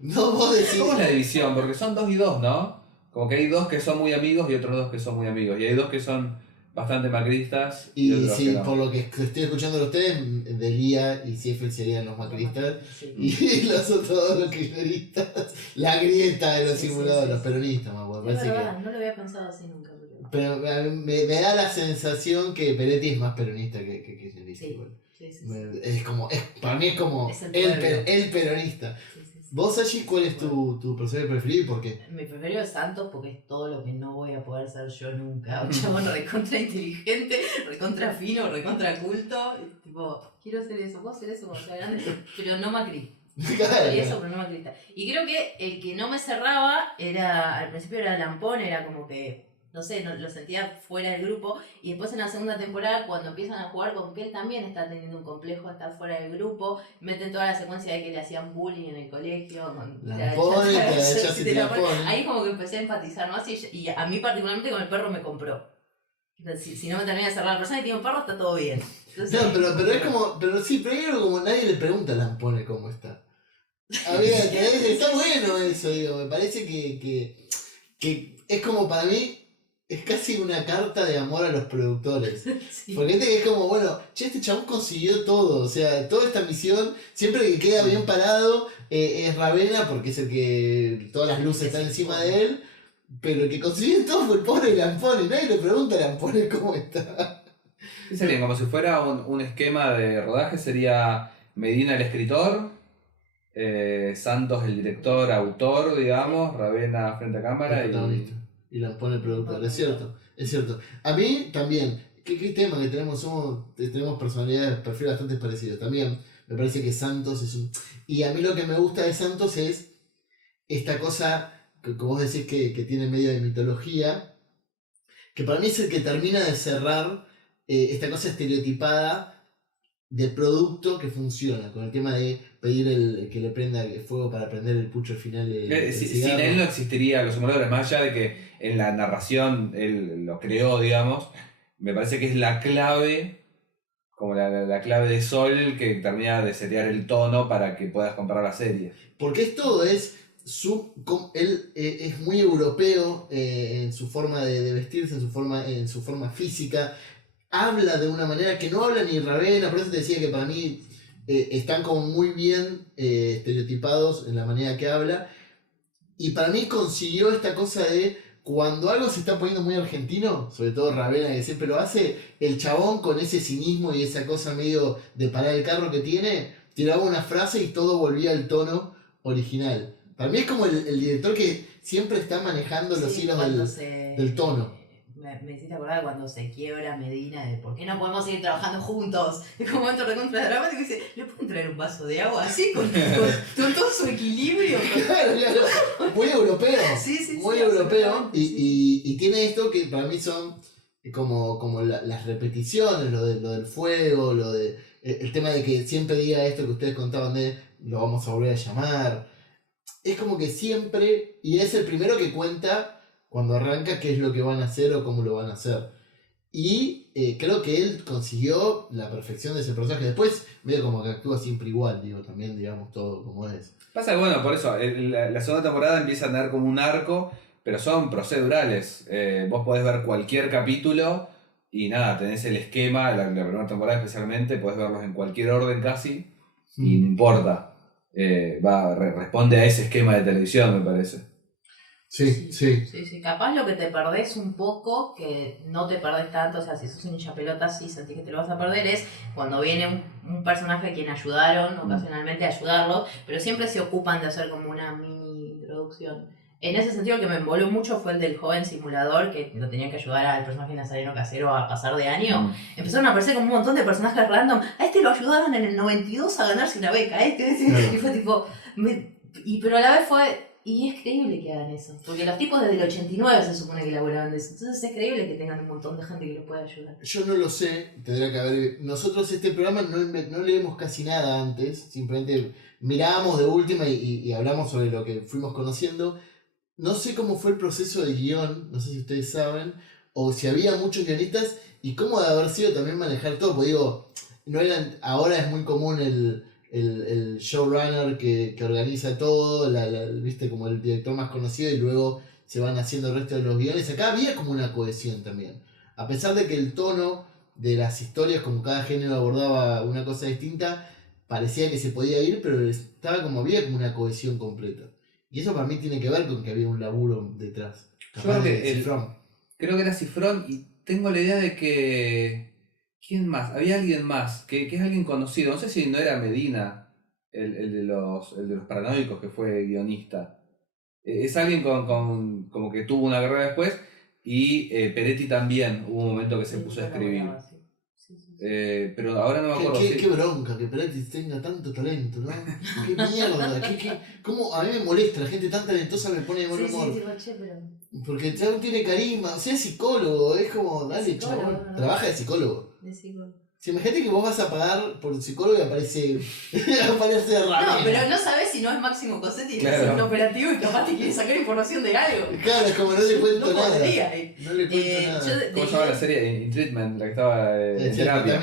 No, vos decís... ¿Cómo es la división? Porque son 2 y 2, ¿no? Como que hay 2 que son muy amigos y otros 2 que son muy amigos. Y hay 2 que son bastante macristas. Y otros sí, que no. por lo que estoy escuchando de ustedes, Delia y Ziffel serían los macristas. Sí. Y los otros dos los kirchneristas. La grieta de los simuladores, los peronistas, más bueno. Es verdad, no lo había pensado así nunca. Pero me da la sensación que Peretti es más peronista que kirchnerista. Sí. Igual. Sí. Para mí es como Es el peronista. Sí. Vos, allí, ¿cuál es tu personaje preferido y por qué? Mi preferido es Santos porque es todo lo que no voy a poder ser yo nunca. Un chabón recontra inteligente, recontra fino, recontra culto. Tipo, quiero ser eso, puedo ser eso cuando sea grande, pero no Macri. Y eso, pero no Macrista. Y creo que el que no me cerraba al principio era Lampón, era como que, no sé, lo sentía fuera del grupo. Y después en la segunda temporada, cuando empiezan a jugar con que él también está teniendo un complejo de estar fuera del grupo, meten toda la secuencia de que le hacían bullying en el colegio. Ahí como que empecé a empatizar más y a mí particularmente con el perro me compró. Si no me termina de cerrar la persona y tiene un perro, está todo bien. Entonces, no, pero es como, pero hay algo como nadie le pregunta a Lampone cómo está. A ver, está bueno eso, digo, me parece que es como para mí. Es casi una carta de amor a los productores. Sí. Porque es como, bueno, este chabón consiguió todo. O sea, toda esta misión, siempre que queda bien parado, es Ravena, porque es el que todas las luces están encima de él. Pero el que consiguió todo fue el pobre Lampone. Nadie le pregunta a Lampone cómo está. Sería como si fuera un esquema de rodaje, sería Medina el escritor, Santos el director, autor, digamos, Ravena frente a cámara y la pone el productor, es cierto, es cierto. A mí también, ¿qué tema que tenemos? Tenemos personalidades, perfiles bastante parecidos. También me parece que Santos es un... Y a mí lo que me gusta de Santos es esta cosa que vos decís que tiene medio de mitología, que para mí es el que termina de cerrar esta cosa estereotipada de producto que funciona, con el tema de pedir que le prenda el fuego para prender el pucho al final del Sin él no existiría Los Simuladores, más allá de que en la narración él lo creó, digamos, me parece que es la clave, como la clave de Sol que termina de setear el tono para que puedas comprar la serie. Porque él es muy europeo en su forma de vestirse, en su forma física. Habla de una manera que no habla ni Ravena, por eso te decía que para mí están como muy bien estereotipados en la manera que habla. Y para mí consiguió esta cosa de cuando algo se está poniendo muy argentino, sobre todo Ravena que siempre lo hace, el chabón con ese cinismo y esa cosa medio de parar el carro que tiene, tiraba una frase y todo volvía al tono original. Para mí es como el director que siempre está manejando los hilos del tono. Me hiciste acordar cuando se quiebra Medina de por qué no podemos seguir trabajando juntos. Es como un momento recontra dramático y dice, ¿le pueden traer un vaso de agua así con todo su equilibrio? Claro, muy europeo. Sí, muy europeo. Y tiene esto que para mí son como las repeticiones, lo del fuego, el tema de que siempre diga esto que ustedes contaban de lo vamos a volver a llamar. Es como que siempre, y es el primero que cuenta cuando arranca qué es lo que van a hacer o cómo lo van a hacer. Y creo que él consiguió la perfección de ese personaje. Después, medio como que actúa siempre igual, también digamos todo como es. Pasa que bueno, por eso, la segunda temporada empieza a tener como un arco, pero son procedurales. Vos podés ver cualquier capítulo y nada, tenés el esquema, la primera temporada especialmente, podés verlos en cualquier orden casi, y no importa. Responde a ese esquema de televisión, me parece. Sí. Capaz lo que te perdés un poco, que no te perdés tanto, o sea, si sos un hincha pelota, sí sentís que te lo vas a perder, es cuando viene un personaje a quien ayudaron ocasionalmente a ayudarlo, pero siempre se ocupan de hacer como una mini introducción. En ese sentido, que me envolvió mucho fue el del joven simulador, que lo tenía que ayudar al personaje Nazareno Casero a pasar de año. Empezaron a aparecer como un montón de personajes random. A este lo ayudaron en el 92 a ganarse una beca, y fue tipo... pero a la vez fue... Y es creíble que hagan eso, porque los tipos desde el 89 se supone que elaboraban de eso. Entonces es creíble que tengan un montón de gente que los pueda ayudar. Yo no lo sé, tendrá que haber... Nosotros este programa no leemos casi nada antes, simplemente mirábamos de última y hablamos sobre lo que fuimos conociendo. No sé cómo fue el proceso de guión, no sé si ustedes saben, o si había muchos guionistas y cómo de haber sido también manejar todo, porque ahora es muy común el showrunner que organiza todo, viste, como el director más conocido y luego se van haciendo el resto de los guiones. Acá había como una cohesión también. A pesar de que el tono de las historias, como cada género abordaba una cosa distinta, parecía que se podía ir, pero había como una cohesión completa. Y eso para mí tiene que ver con que había un laburo detrás. Yo creo que era Cifrón y tengo la idea de que... ¿Quién más? Había alguien más, que es alguien conocido. No sé si no era Medina, el de los paranoicos, que fue guionista. Es alguien como que tuvo una carrera después. Y Peretti también, hubo un momento que se puso a escribir. Pero ahora no me acuerdo. Qué bronca que Peretti tenga tanto talento, ¿no? Qué mierda. ¿Cómo? A mí me molesta, la gente tan talentosa me pone de buen humor. Porque el chabón tiene carisma, o sea, es psicólogo, es como, dale, chabón, trabaja de psicólogo. Si imagínate que vos vas a pagar por un psicólogo y aparece raro. No, pero no sabes si no es Máximo Cosetti, claro. Es un operativo y capaz te quiere sacar información de algo. Claro, es como no le cuento nada. No le cuento nada. ¿Cómo se llama la serie? In Treatment, la que estaba en terapia.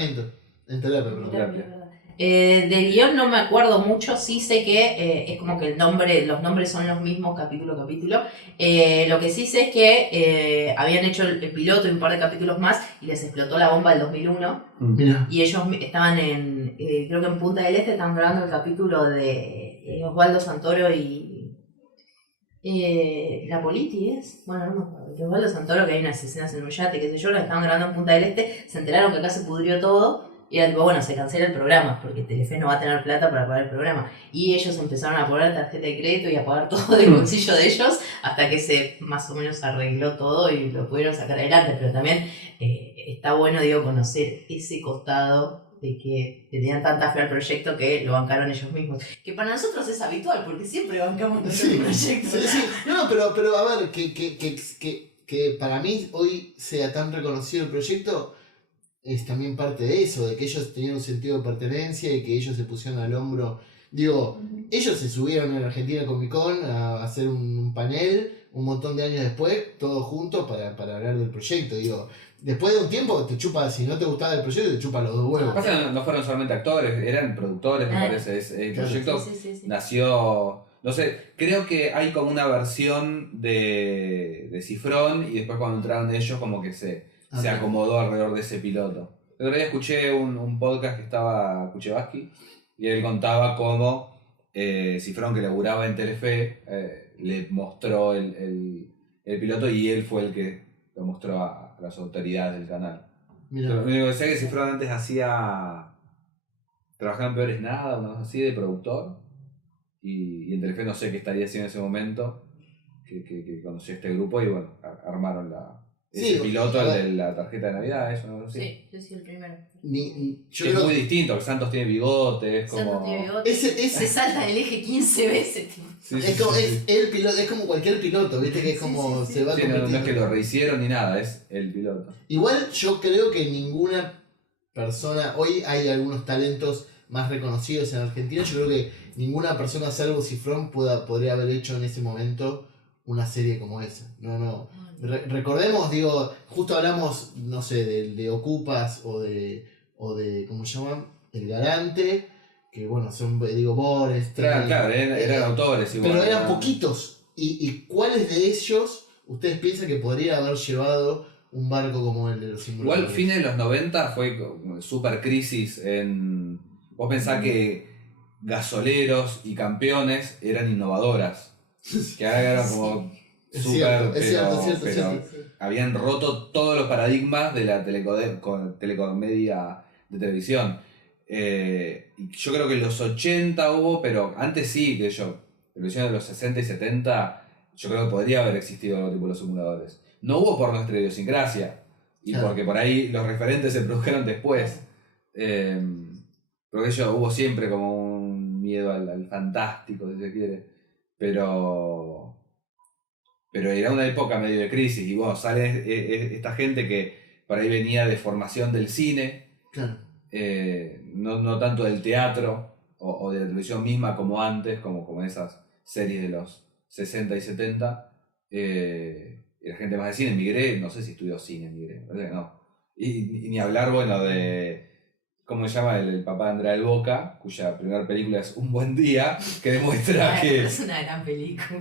En terapia. De guión no me acuerdo mucho, sí sé que es como que los nombres son los mismos capítulo a capítulo. Lo que sí sé es que habían hecho el piloto y un par de capítulos más y les explotó la bomba el 2001. Mira. Y ellos estaban creo que en Punta del Este, estaban grabando el capítulo de Osvaldo Santoro y la Politi es, bueno, no me acuerdo, Osvaldo Santoro, que hay unas escenas en un yate, qué sé yo, lo estaban grabando en Punta del Este, se enteraron que acá se pudrió todo. Y Y era tipo, bueno, se cancela el programa, porque Telefe no va a tener plata para pagar el programa. Y ellos empezaron a poner tarjeta de crédito y a pagar todo del bolsillo de ellos, hasta que se más o menos arregló todo y lo pudieron sacar adelante. Pero también está bueno, digo, conocer ese costado de que tenían tanta fe al proyecto que lo bancaron ellos mismos. Que para nosotros es habitual, porque siempre bancamos nuestros proyectos. Sí. No, pero a ver, que para mí hoy sea tan reconocido el proyecto es también parte de eso, de que ellos tenían un sentido de pertenencia y que ellos se pusieron al hombro. Digo, ellos se subieron en Argentina Comic Con a hacer un panel un montón de años después, todos juntos para hablar del proyecto. Digo, después de un tiempo te chupa, si no te gustaba el proyecto, te chupa los dos huevos. Pasa que no fueron solamente actores, eran productores, me parece. El proyecto Sí. nació, no sé, creo que hay como una versión de Cifrón y después cuando entraron ellos como que se acomodó alrededor de ese piloto. El otro día escuché un podcast que estaba Kuchevaski y él contaba cómo Cifrón, que laburaba en Telefe, le mostró el piloto y él fue el que lo mostró a las autoridades del canal. Lo único que sé es que Cifrón antes trabajaba en Peores Nada, una cosa así, de productor, y en Telefe no sé qué estaría haciendo en ese momento, que conoció este grupo y bueno, armaron ese piloto, el de la tarjeta de Navidad, eso, ¿no? Sí, el primero. Yo es muy distinto, Santos tiene bigote, es Santos como... tiene bigote, se salta del eje 15 veces. Es el piloto, es como cualquier piloto, viste que es como se va convirtiendo. No es que lo rehicieron ni nada, es el piloto. Igual yo creo que ninguna persona, hoy hay algunos talentos más reconocidos en Argentina, yo creo que ninguna persona salvo Cifrón podría haber hecho en ese momento una serie como esa. No. Recordemos, digo, justo hablamos, no sé, de Ocupas o de ¿cómo se llaman? El Galante, que bueno, son, digo, Boris. Claro, eran autores igual. Pero eran poquitos. ¿Y cuáles de ellos ustedes piensan que podría haber llevado un barco como el de los simuladores? Igual, fines de los 90 fue super crisis en... Vos pensás que Gasoleros y Campeones eran innovadoras. Que ahora eran como... Es cierto. Habían roto todos los paradigmas de la telecomedia de televisión. Y yo creo que en los 80 hubo, pero antes sí, televisión de los 60 y 70, yo creo que podría haber existido algo tipo de los simuladores. No hubo por nuestra idiosincrasia, y porque por ahí los referentes se produjeron después. Porque hubo siempre como un miedo al fantástico, si se quiere. Pero era una época medio de crisis y bueno, sale esta gente que por ahí venía de formación del cine, no tanto del teatro o de la televisión misma como antes, como esas series de los 60 y 70. Era gente más de cine. Migré, no sé si estudió cine, Migré, no. Y ni hablar, bueno, de... ¿Cómo se llama? El papá de Andrea del Boca, cuya primera película es Un Buen Día, que demuestra que... Es una gran película.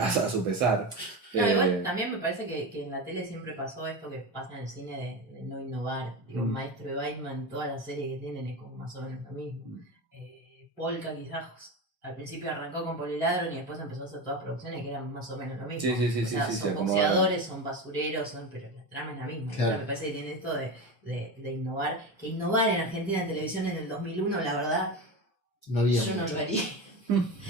A su pesar. No, igual también me parece que en la tele siempre pasó esto que pasa en el cine de no innovar. Digo, Maestro de Weidman, todas las series que tienen es como más o menos lo mismo. Polka quizás al principio arrancó con Poliladron y después empezó a hacer todas producciones que eran más o menos lo mismo. Son boxeadores, son basureros, pero la trama es la misma. Claro. Me parece que tiene esto de innovar. Que innovar en Argentina en televisión en el 2001, la verdad, no había yo no lo haría.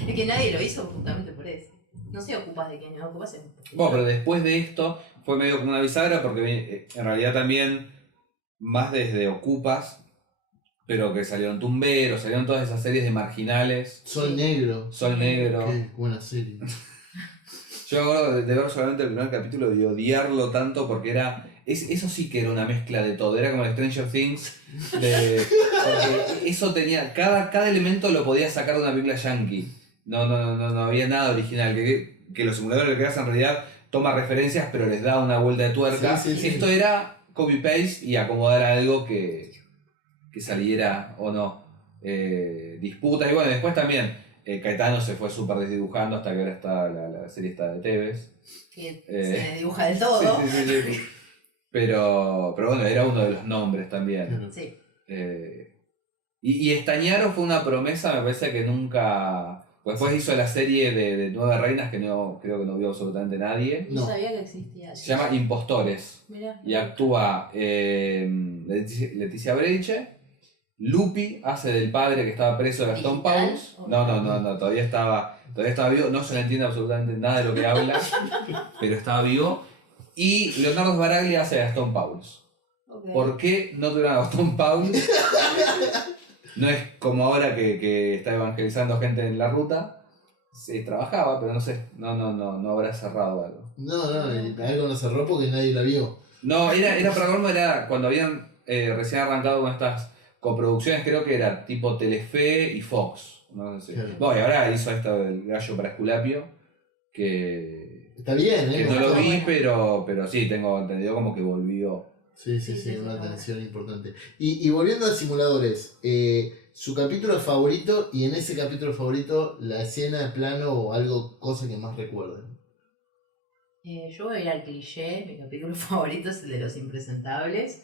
Es que nadie lo hizo justamente por eso. No sé Ocupas de qué, no Ocupas en... Bueno, pero después de esto fue medio como una bisagra porque en realidad también más desde Ocupas, pero que salieron Tumberos, salieron todas esas series de marginales. Sol Negro. Qué buena serie. Yo me acuerdo de ver solamente el primer capítulo y odiarlo tanto porque eso sí que era una mezcla de todo, era como el Stranger Things. Eso tenía, cada elemento lo podías sacar de una película yankee. No había nada original. Que los simuladores que hacen en realidad toma referencias pero les da una vuelta de tuerca. Sí. Esto era copy-paste y acomodar algo que saliera o no. Disputas y bueno, después también Caetano se fue súper desdibujando hasta que ahora está la serie esta de Tevez. Que se desdibuja del todo. Sí. Pero bueno, era uno de los nombres también. Sí. Y Estañaro fue una promesa, me parece que nunca Pues después hizo la serie de 9 reinas que no creo que no vio absolutamente nadie. No No. sabía que existía. Se llama Impostores. Mirá. Y actúa Leticia Breche. Lupi hace del padre que estaba preso de Gastón ¿Digital? Pauls. No, todavía estaba vivo. No se le entiende absolutamente nada de lo que habla, pero estaba vivo. Y Leonardo Sbaraglia hace de Gastón Pauls. Ok. ¿Por qué no tuvieron a Gastón Pauls? No es como ahora que está evangelizando gente en la ruta. Sí, trabajaba, pero no sé, no habrá cerrado algo. No, algo no cerró porque nadie la vio. No, era para colmo, era cuando habían recién arrancado con estas coproducciones, creo que era tipo Telefe y Fox. No sé. Claro. Bueno, y ahora hizo esto del Gallo para Esculapio, que Está bien, no Me lo gustó. vi, pero sí, tengo entendido como que volvió. Sí, Sí, una sí. atención importante. Y volviendo a simuladores, su capítulo favorito y en ese capítulo favorito la escena de plano o algo, cosa que más recuerden. Yo voy a ir al cliché, mi capítulo favorito es el de los impresentables,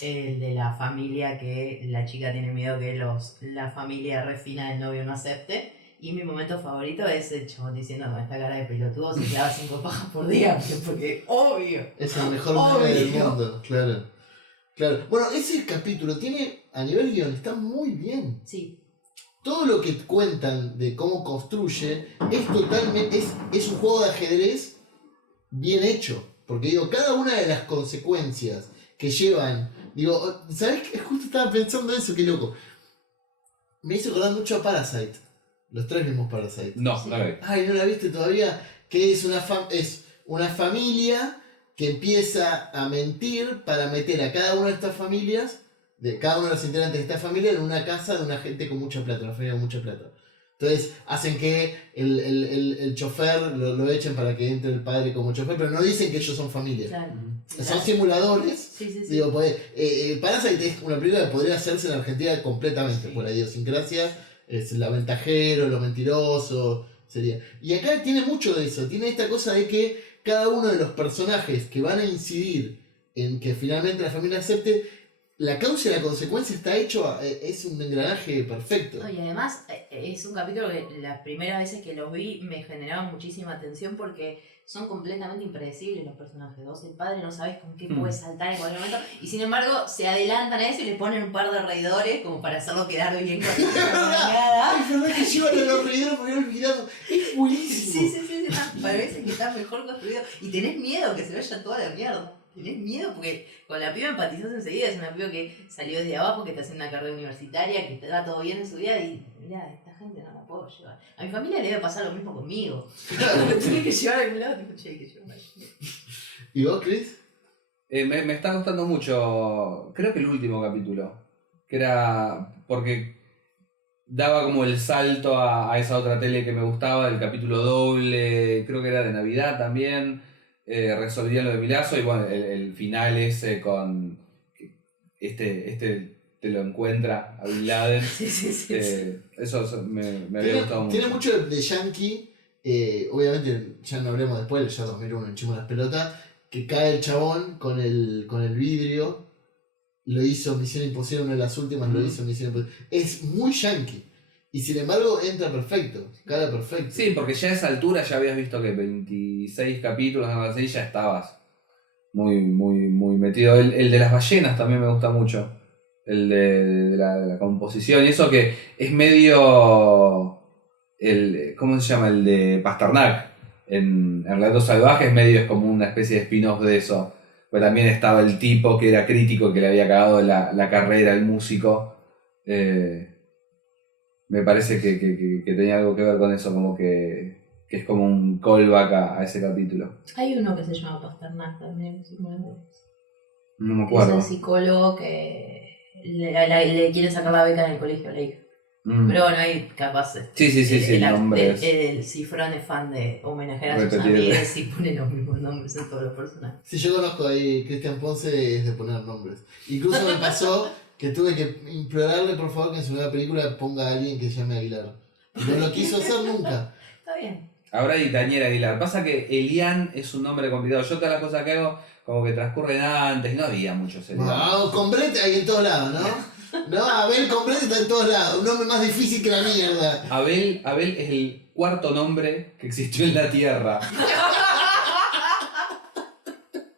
el de la familia que la chica tiene miedo que la familia refina del novio no acepte. Y mi momento favorito es el chabón diciendo con esta cara de pelotudo se clava 5 pajas por día, porque obvio. Es el mejor meme del mundo, claro. Bueno, ese capítulo tiene, a nivel guión, está muy bien. Sí, Todo lo que cuentan de cómo construye es totalmente, es un juego de ajedrez bien hecho. Porque digo, cada una de las consecuencias que llevan, digo, ¿sabes qué? Justo estaba pensando eso, qué loco. Me hizo acordar mucho a Parasite. Los 3 vimos Parasite. No, Sí. no lo vi. Ay, ¿no la viste todavía? Que es una familia que empieza a mentir para meter a cada una de estas familias, de cada uno de los integrantes de esta familia, en una casa de una gente con mucha plata, una familia con mucha plata. Entonces hacen que el chofer lo echen para que entre el padre como chofer, pero no dicen que ellos son familia. claro. Son simuladores. Sí. Digo, Parasite es una película que podría hacerse en Argentina completamente, por la idiosincrasia, es el aventajero, lo mentiroso, sería. Y acá tiene mucho de eso, tiene esta cosa de que cada uno de los personajes que van a incidir en que finalmente la familia acepte, la causa y la consecuencia está hecho, es un engranaje perfecto. No, y además es un capítulo que las primeras veces que los vi me generaba muchísima tensión porque son completamente impredecibles los personajes. Vos, el padre, no sabes con qué puede saltar en cualquier momento y sin embargo se adelantan a eso y le ponen un par de reidores como para hacerlo quedar bien con la Ay, es verdad que llevan a los reídos, me había olvidado. Es buenísimo. Sí, parece que está mejor construido y tenés miedo que se vaya toda la mierda. Tenés miedo porque con la piba empatizás enseguida, es una piba que salió desde abajo, que está haciendo una carrera universitaria, que te va todo bien en su vida y mirá, esta gente no la puedo llevar. A mi familia le debe pasar lo mismo conmigo. Me tiene que llevar a algún lado, tipo, che, hay que llevarme. ¿Y vos, Chris? Me está gustando mucho, creo que el último capítulo, que era porque daba como el salto a esa otra tele que me gustaba, el capítulo doble, creo que era de Navidad también, resolvían lo de Milazzo y bueno, el final ese con este te lo encuentra a Bin Laden, Sí. eso me había gustado mucho. Tiene mucho de Yankee, obviamente ya no hablemos después, ya 2001 hinchamos las pelotas, que cae el chabón con el vidrio, lo hizo Misión Imposible, una de las últimas lo hizo Misión Imposible. Es muy Yankee. Y sin embargo entra perfecto, cara perfecto. Sí, porque ya a esa altura ya habías visto que 26 capítulos, algo así, ya estabas muy metido. El de las ballenas también me gusta mucho. El de la composición y eso que es medio... ¿Cómo se llama? El de Pasternak. En Relatos Salvajes es como una especie de spin-off de eso. Pero también estaba el tipo que era crítico, que le había cagado la carrera, el músico. Me parece que tenía algo que ver con eso, como que es como un callback a ese capítulo. Hay uno que se llama Pasternak también, No me es acuerdo. el psicólogo que le quiere sacar la beca en el colegio Lake. Pero bueno, ahí capaz. Sí, nombres. El Cifrón es fan de homenajear a sus Repetible. amigos y pone los mismos nombres en todos los personajes. Si yo conozco ahí Cristian Ponce es de poner nombres. Incluso me pasó que tuve que implorarle por favor que en su nueva película ponga a alguien que se llame Aguilar. Y no lo quiso hacer nunca. Está bien. Ahora hay Daniel Aguilar. Pasa que Elian es un nombre complicado. Yo todas las cosas que hago como que transcurren antes y no había muchos Elian. No, con Brett hay en todos lados, ¿no? No, Abel Comprende está en todos lados. Un nombre más difícil que la mierda. Abel es el cuarto nombre que existió en la Tierra.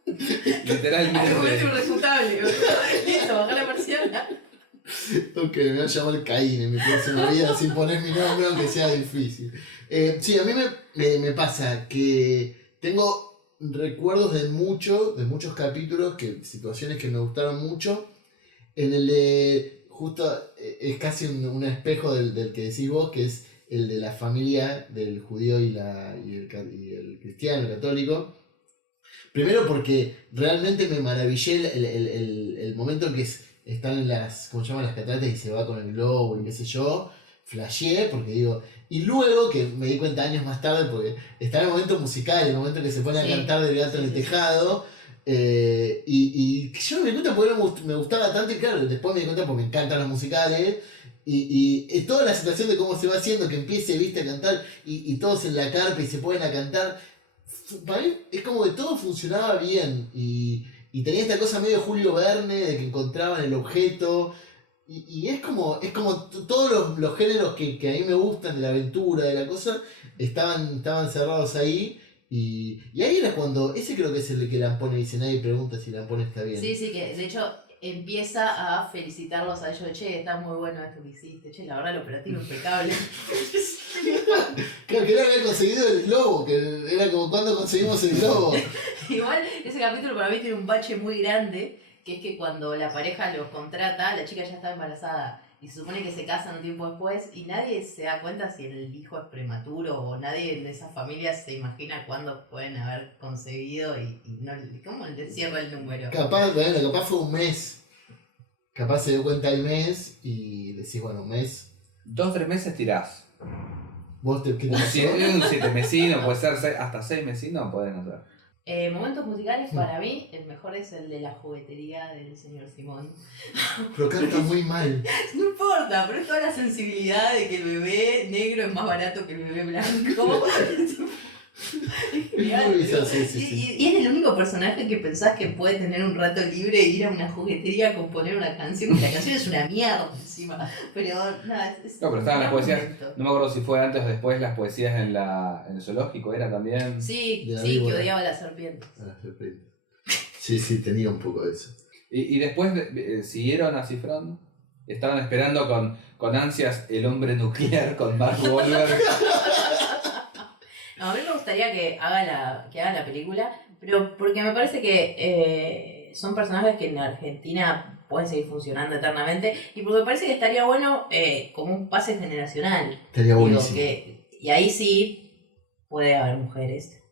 Argumento Literalmente. irrefutable. Listo, bajar la persiana. Ok, me voy a llamar Caín en mi próxima vida sin poner mi nombre, aunque sea difícil. Sí, a mí me pasa que tengo recuerdos de muchos capítulos, situaciones que me gustaron mucho. En el de, justo, es casi un espejo del que decís vos, que es el de la familia del judío y el cristiano, el católico. Primero porque realmente me maravillé el momento en que están en las, ¿cómo se llaman? Las cataratas y se va con el globo y qué sé yo. Flasheé porque digo... Y luego, que me di cuenta años más tarde, porque está el momento musical, el momento que se pone a cantar del gato en el tejado. Y yo no me di cuenta porque me gustaba tanto, y claro, después me di cuenta porque me encantan los musicales. Y toda la situación de cómo se va haciendo, que empiece, viste, a cantar, y todos en la carpa y se ponen a cantar. Para mí es como que todo funcionaba bien. Y tenía esta cosa medio Julio Verne, de que encontraban el objeto. Y es como todos los géneros que a mí me gustan, de la aventura, de la cosa, estaban cerrados ahí. Y ahí era cuando, ese creo que es el que Lampone dice, nadie pregunta si Lampone está bien. Sí, sí, que de hecho empieza a felicitarlos a ellos. Che, está muy bueno esto que hiciste. Che, la verdad, el operativo impecable. Claro, que era haber conseguido el globo, que era como cuando conseguimos el globo. Igual, ese capítulo para mí tiene un bache muy grande, que es que cuando la pareja los contrata, la chica ya está embarazada. Y se supone que se casan un tiempo después y nadie se da cuenta si el hijo es prematuro o nadie de esas familias se imagina cuándo pueden haber concebido y no, ¿cómo le cierra el número? Capaz fue un mes. Capaz se dio cuenta el mes y decís, bueno, un mes. 2-3 meses tirás. ¿Vos qué te Un pasó? 7 mesinos, puede ser hasta 6 mesinos, pueden hacer. Momentos musicales, para mí, el mejor es el de la juguetería del señor Simón. Pero canta muy mal. No importa, pero es toda la sensibilidad de que el bebé negro es más barato que el bebé blanco. Y es el único personaje que pensás que puede tener un rato libre e ir a una juguetería a componer una canción. Y la canción es una mierda encima. Pero nada, No, pero estaban las un poesías. momento. No me acuerdo si fue antes o después las poesías en el zoológico, ¿era también? Sí, De la sí, que víbora. odiaba a las serpientes. Sí, tenía un poco de eso. Y después siguieron a Cifrón. Estaban esperando con ansias El hombre nuclear con Mark Wahlberg. No, a mí me gustaría que haga la película, pero porque me parece que son personajes que en Argentina pueden seguir funcionando eternamente y porque me parece que estaría bueno como un pase generacional. Estaría Digo, buenísimo. y ahí sí puede haber mujeres.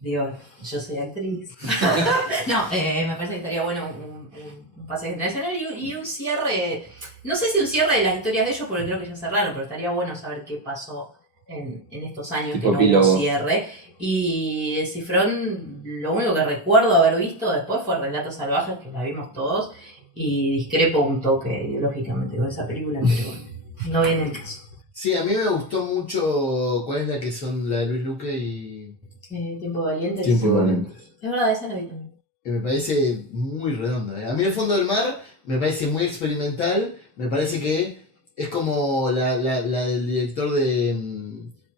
Digo, yo soy actriz. No, me parece que estaría bueno un pase generacional y un cierre. No sé si un cierre de las historias de ellos, porque creo que ya cerraron, pero estaría bueno saber qué pasó en estos años Tipo que no epílogo. hubo cierre. Y el Cifrón, lo único que recuerdo haber visto después fue Relatos Salvajes, que la vimos todos, y discrepo un toque ideológicamente con esa película, pero bueno, no viene el caso. Sí, a mí me gustó mucho. ¿Cuál es la que son la de Luis Luque y Tiempo de Valientes. Tiempo de Valientes? Es verdad, esa la vi también. Me parece muy redonda. A mí El fondo del mar me parece muy experimental. Me parece que es como la del director de...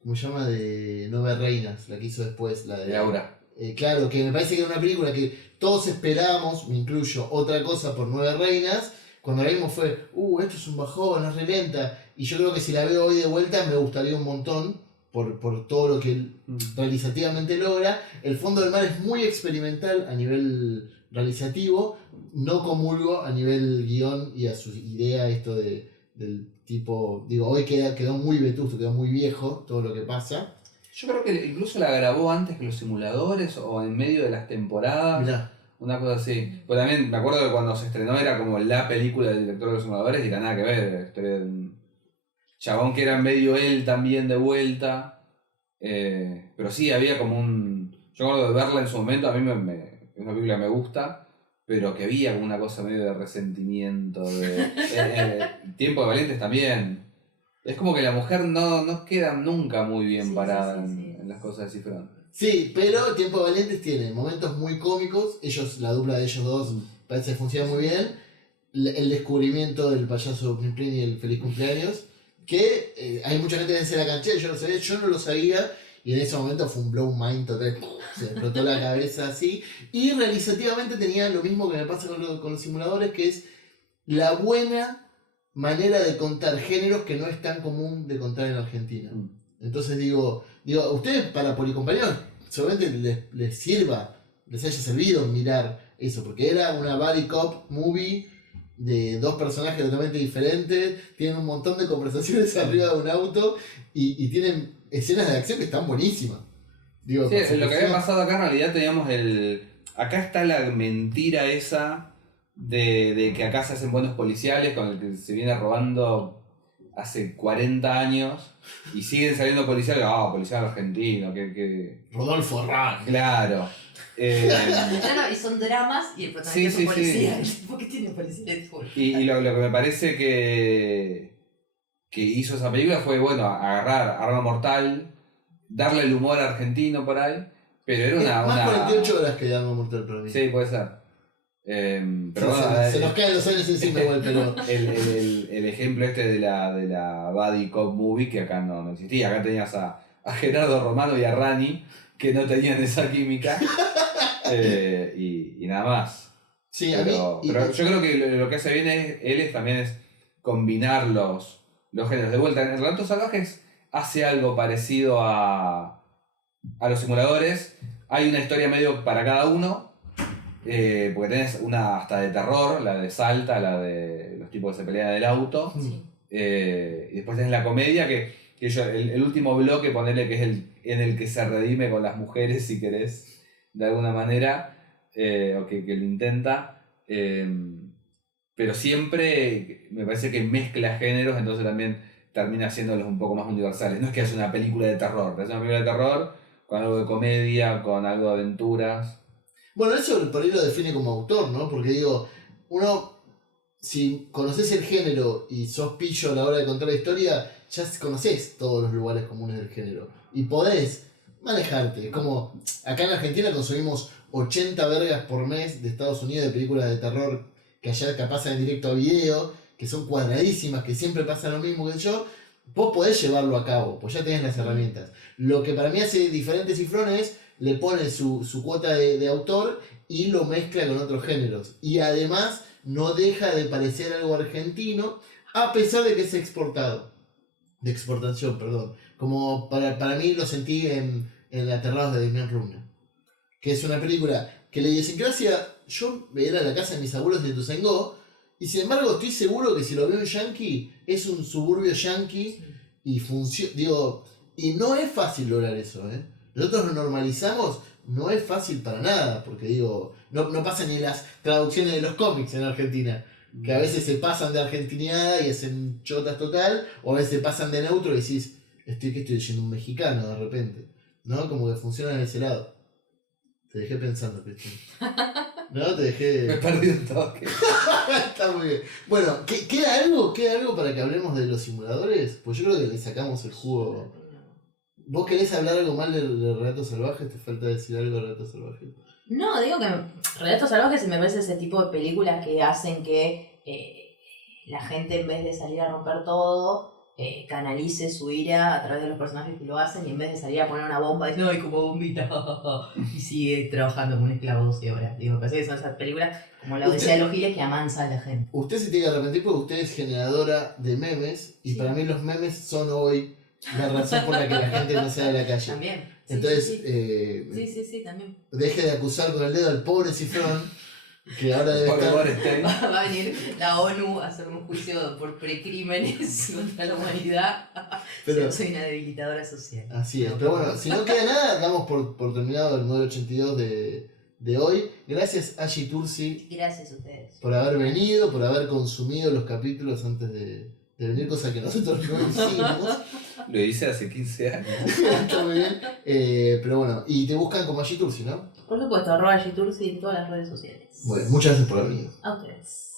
¿Cómo se llama? De Nueve Reinas, la que hizo después. La de Laura. Claro, que me parece que era una película que todos esperábamos, me incluyo, otra cosa por Nueve Reinas. Cuando la vimos fue, esto es un bajón, es re lenta. Y yo creo que si la veo hoy de vuelta me gustaría un montón por todo lo que él realizativamente logra. El fondo del mar es muy experimental a nivel realizativo. No comulgo a nivel guión y a su idea esto del tipo... Digo, hoy quedó muy vetusto, quedó muy viejo todo lo que pasa. Yo creo que incluso la grabó antes que los simuladores o en medio de las temporadas. Mirá. Una cosa así. Pues también me acuerdo que cuando se estrenó era como la película del director de los simuladores y era nada que ver. La historia de un chabón que era medio él también de vuelta. Pero sí, había como un... Yo me acuerdo de verla en su momento, a mí es una película que me gusta, pero que había como una cosa medio de resentimiento. Tiempo de Valientes también. Es como que la mujer no queda nunca muy bien Sí, parada sí. en las cosas de Cifrón. Sí, pero Tiempo de Valientes tiene momentos muy cómicos. La dupla de ellos dos parece que funciona muy bien. el descubrimiento del payaso Plin Plin y el feliz cumpleaños, que hay mucha gente que se la cancha, yo no lo sabía, y en ese momento fue un blow mind total, se explotó la cabeza así, y realizativamente tenía lo mismo que me pasa con los simuladores, que es la buena manera de contar géneros que no es tan común de contar en Argentina. Entonces digo, a ustedes para Policompañeros seguramente les sirva, les haya servido mirar eso, porque era una buddy cop movie de dos personajes totalmente diferentes, tienen un montón de conversaciones arriba de un auto y tienen escenas de acción que están buenísimas. Digo, sí, lo que había pasado acá en realidad teníamos acá está la mentira esa de que acá se hacen buenos policiales con el que se viene robando hace 40 años y siguen saliendo policiales, policial argentino, que... Rodolfo Ran. Claro. Claro, y son dramas y el protagonista es un policía. ¿Por qué tiene policía? Y lo que me parece que hizo esa película fue, bueno, agarrar Arma Mortal, darle el humor argentino por ahí, pero era más 48 horas que Arma Mortal para mí. Sí, puede ser. Pero se nos caen los años encima igual, pero... El ejemplo este de la Buddy Cop Movie, que acá no existía. Acá tenías a Gerardo Romano y a Rani, que no tenían esa química. Y nada más. Sí, pero yo creo que lo que hace bien él también es combinar los géneros. De vuelta, en Relatos Salvajes hace algo parecido a los simuladores. Hay una historia medio para cada uno. Porque tenés una hasta de terror, la de Salta, la de los tipos que se pelean en el auto. Sí. Y después tenés la comedia, que el último bloque, ponerle que es en el que se redime con las mujeres, si querés, de alguna manera, o que lo intenta. Pero siempre me parece que mezcla géneros, entonces también termina haciéndolos un poco más universales. No es que hace una película de terror, es una película de terror con algo de comedia, con algo de aventuras. Bueno, eso por ahí lo define como autor, ¿no? Porque digo, uno, si conoces el género y sos pillo a la hora de contar la historia, ya conocés todos los lugares comunes del género. Y podés manejarte. Es como, acá en Argentina consumimos 80 vergas por mes de Estados Unidos de películas de terror que allá pasan en directo a video, que son cuadradísimas, que siempre pasa lo mismo que yo. Vos podés llevarlo a cabo, pues ya tenés las herramientas. Lo que para mí hace diferente Cifrón es le pone su cuota de autor y lo mezcla con otros géneros. Y además no deja de parecer algo argentino, a pesar de que es exportado. De exportación, perdón. Como para mí lo sentí en Aterrados de Damián Runa. Que es una película que la idiosincrasia, yo era la casa de mis abuelos de Ituzaingó, y sin embargo estoy seguro que si lo veo en yankee, es un suburbio yankee y funciona. Digo, y no es fácil lograr eso, ¿eh? Nosotros lo normalizamos, no es fácil para nada, porque digo, no pasa ni en las traducciones de los cómics en Argentina, que a veces se pasan de argentineada y hacen chotas total, o a veces se pasan de neutro y decís, estoy leyendo un mexicano de repente, ¿no? Como que funciona en ese lado. Te dejé pensando, Cristian. ¿No? Te dejé... Me perdí un toque. Está muy bien. Bueno, ¿queda algo para que hablemos de los simuladores? Pues yo creo que le sacamos el jugo. ¿Vos querés hablar algo mal de Relatos Salvajes? ¿Te falta decir algo de Relatos Salvajes? No, digo que Relatos Salvajes me parece ese tipo de películas que hacen que la gente, en vez de salir a romper todo, canalice su ira a través de los personajes que lo hacen, y en vez de salir a poner una bomba diciendo ¡ay, como bombita! Y sigue trabajando como un esclavo 12 horas. Digo, me parece que son esas películas como la Odisea de los Giles que amansa a la gente. Usted se tiene que arrepentir porque usted es generadora de memes, y para mí los memes son hoy la razón por la que la gente no sale a la calle. También. Sí, entonces, sí, también. Deje de acusar con el dedo al pobre Cifrón, que ahora debe estar... Va a venir la ONU a hacer un juicio por precrímenes contra la humanidad. Pero, soy una debilitadora social. Así es, pero bueno, si no queda nada, damos por terminado el 982 de hoy. Gracias Ashi Tursi. Gracias a ustedes. Por haber venido, por haber consumido los capítulos antes de venir, cosa que nosotros no hicimos. Lo hice hace 15 años. Está muy bien. Pero bueno, y te buscan como Ashi Tursi, ¿no? Por supuesto, @Gitursi en todas las redes sociales. Bueno, muchas gracias por haber venido. A ustedes.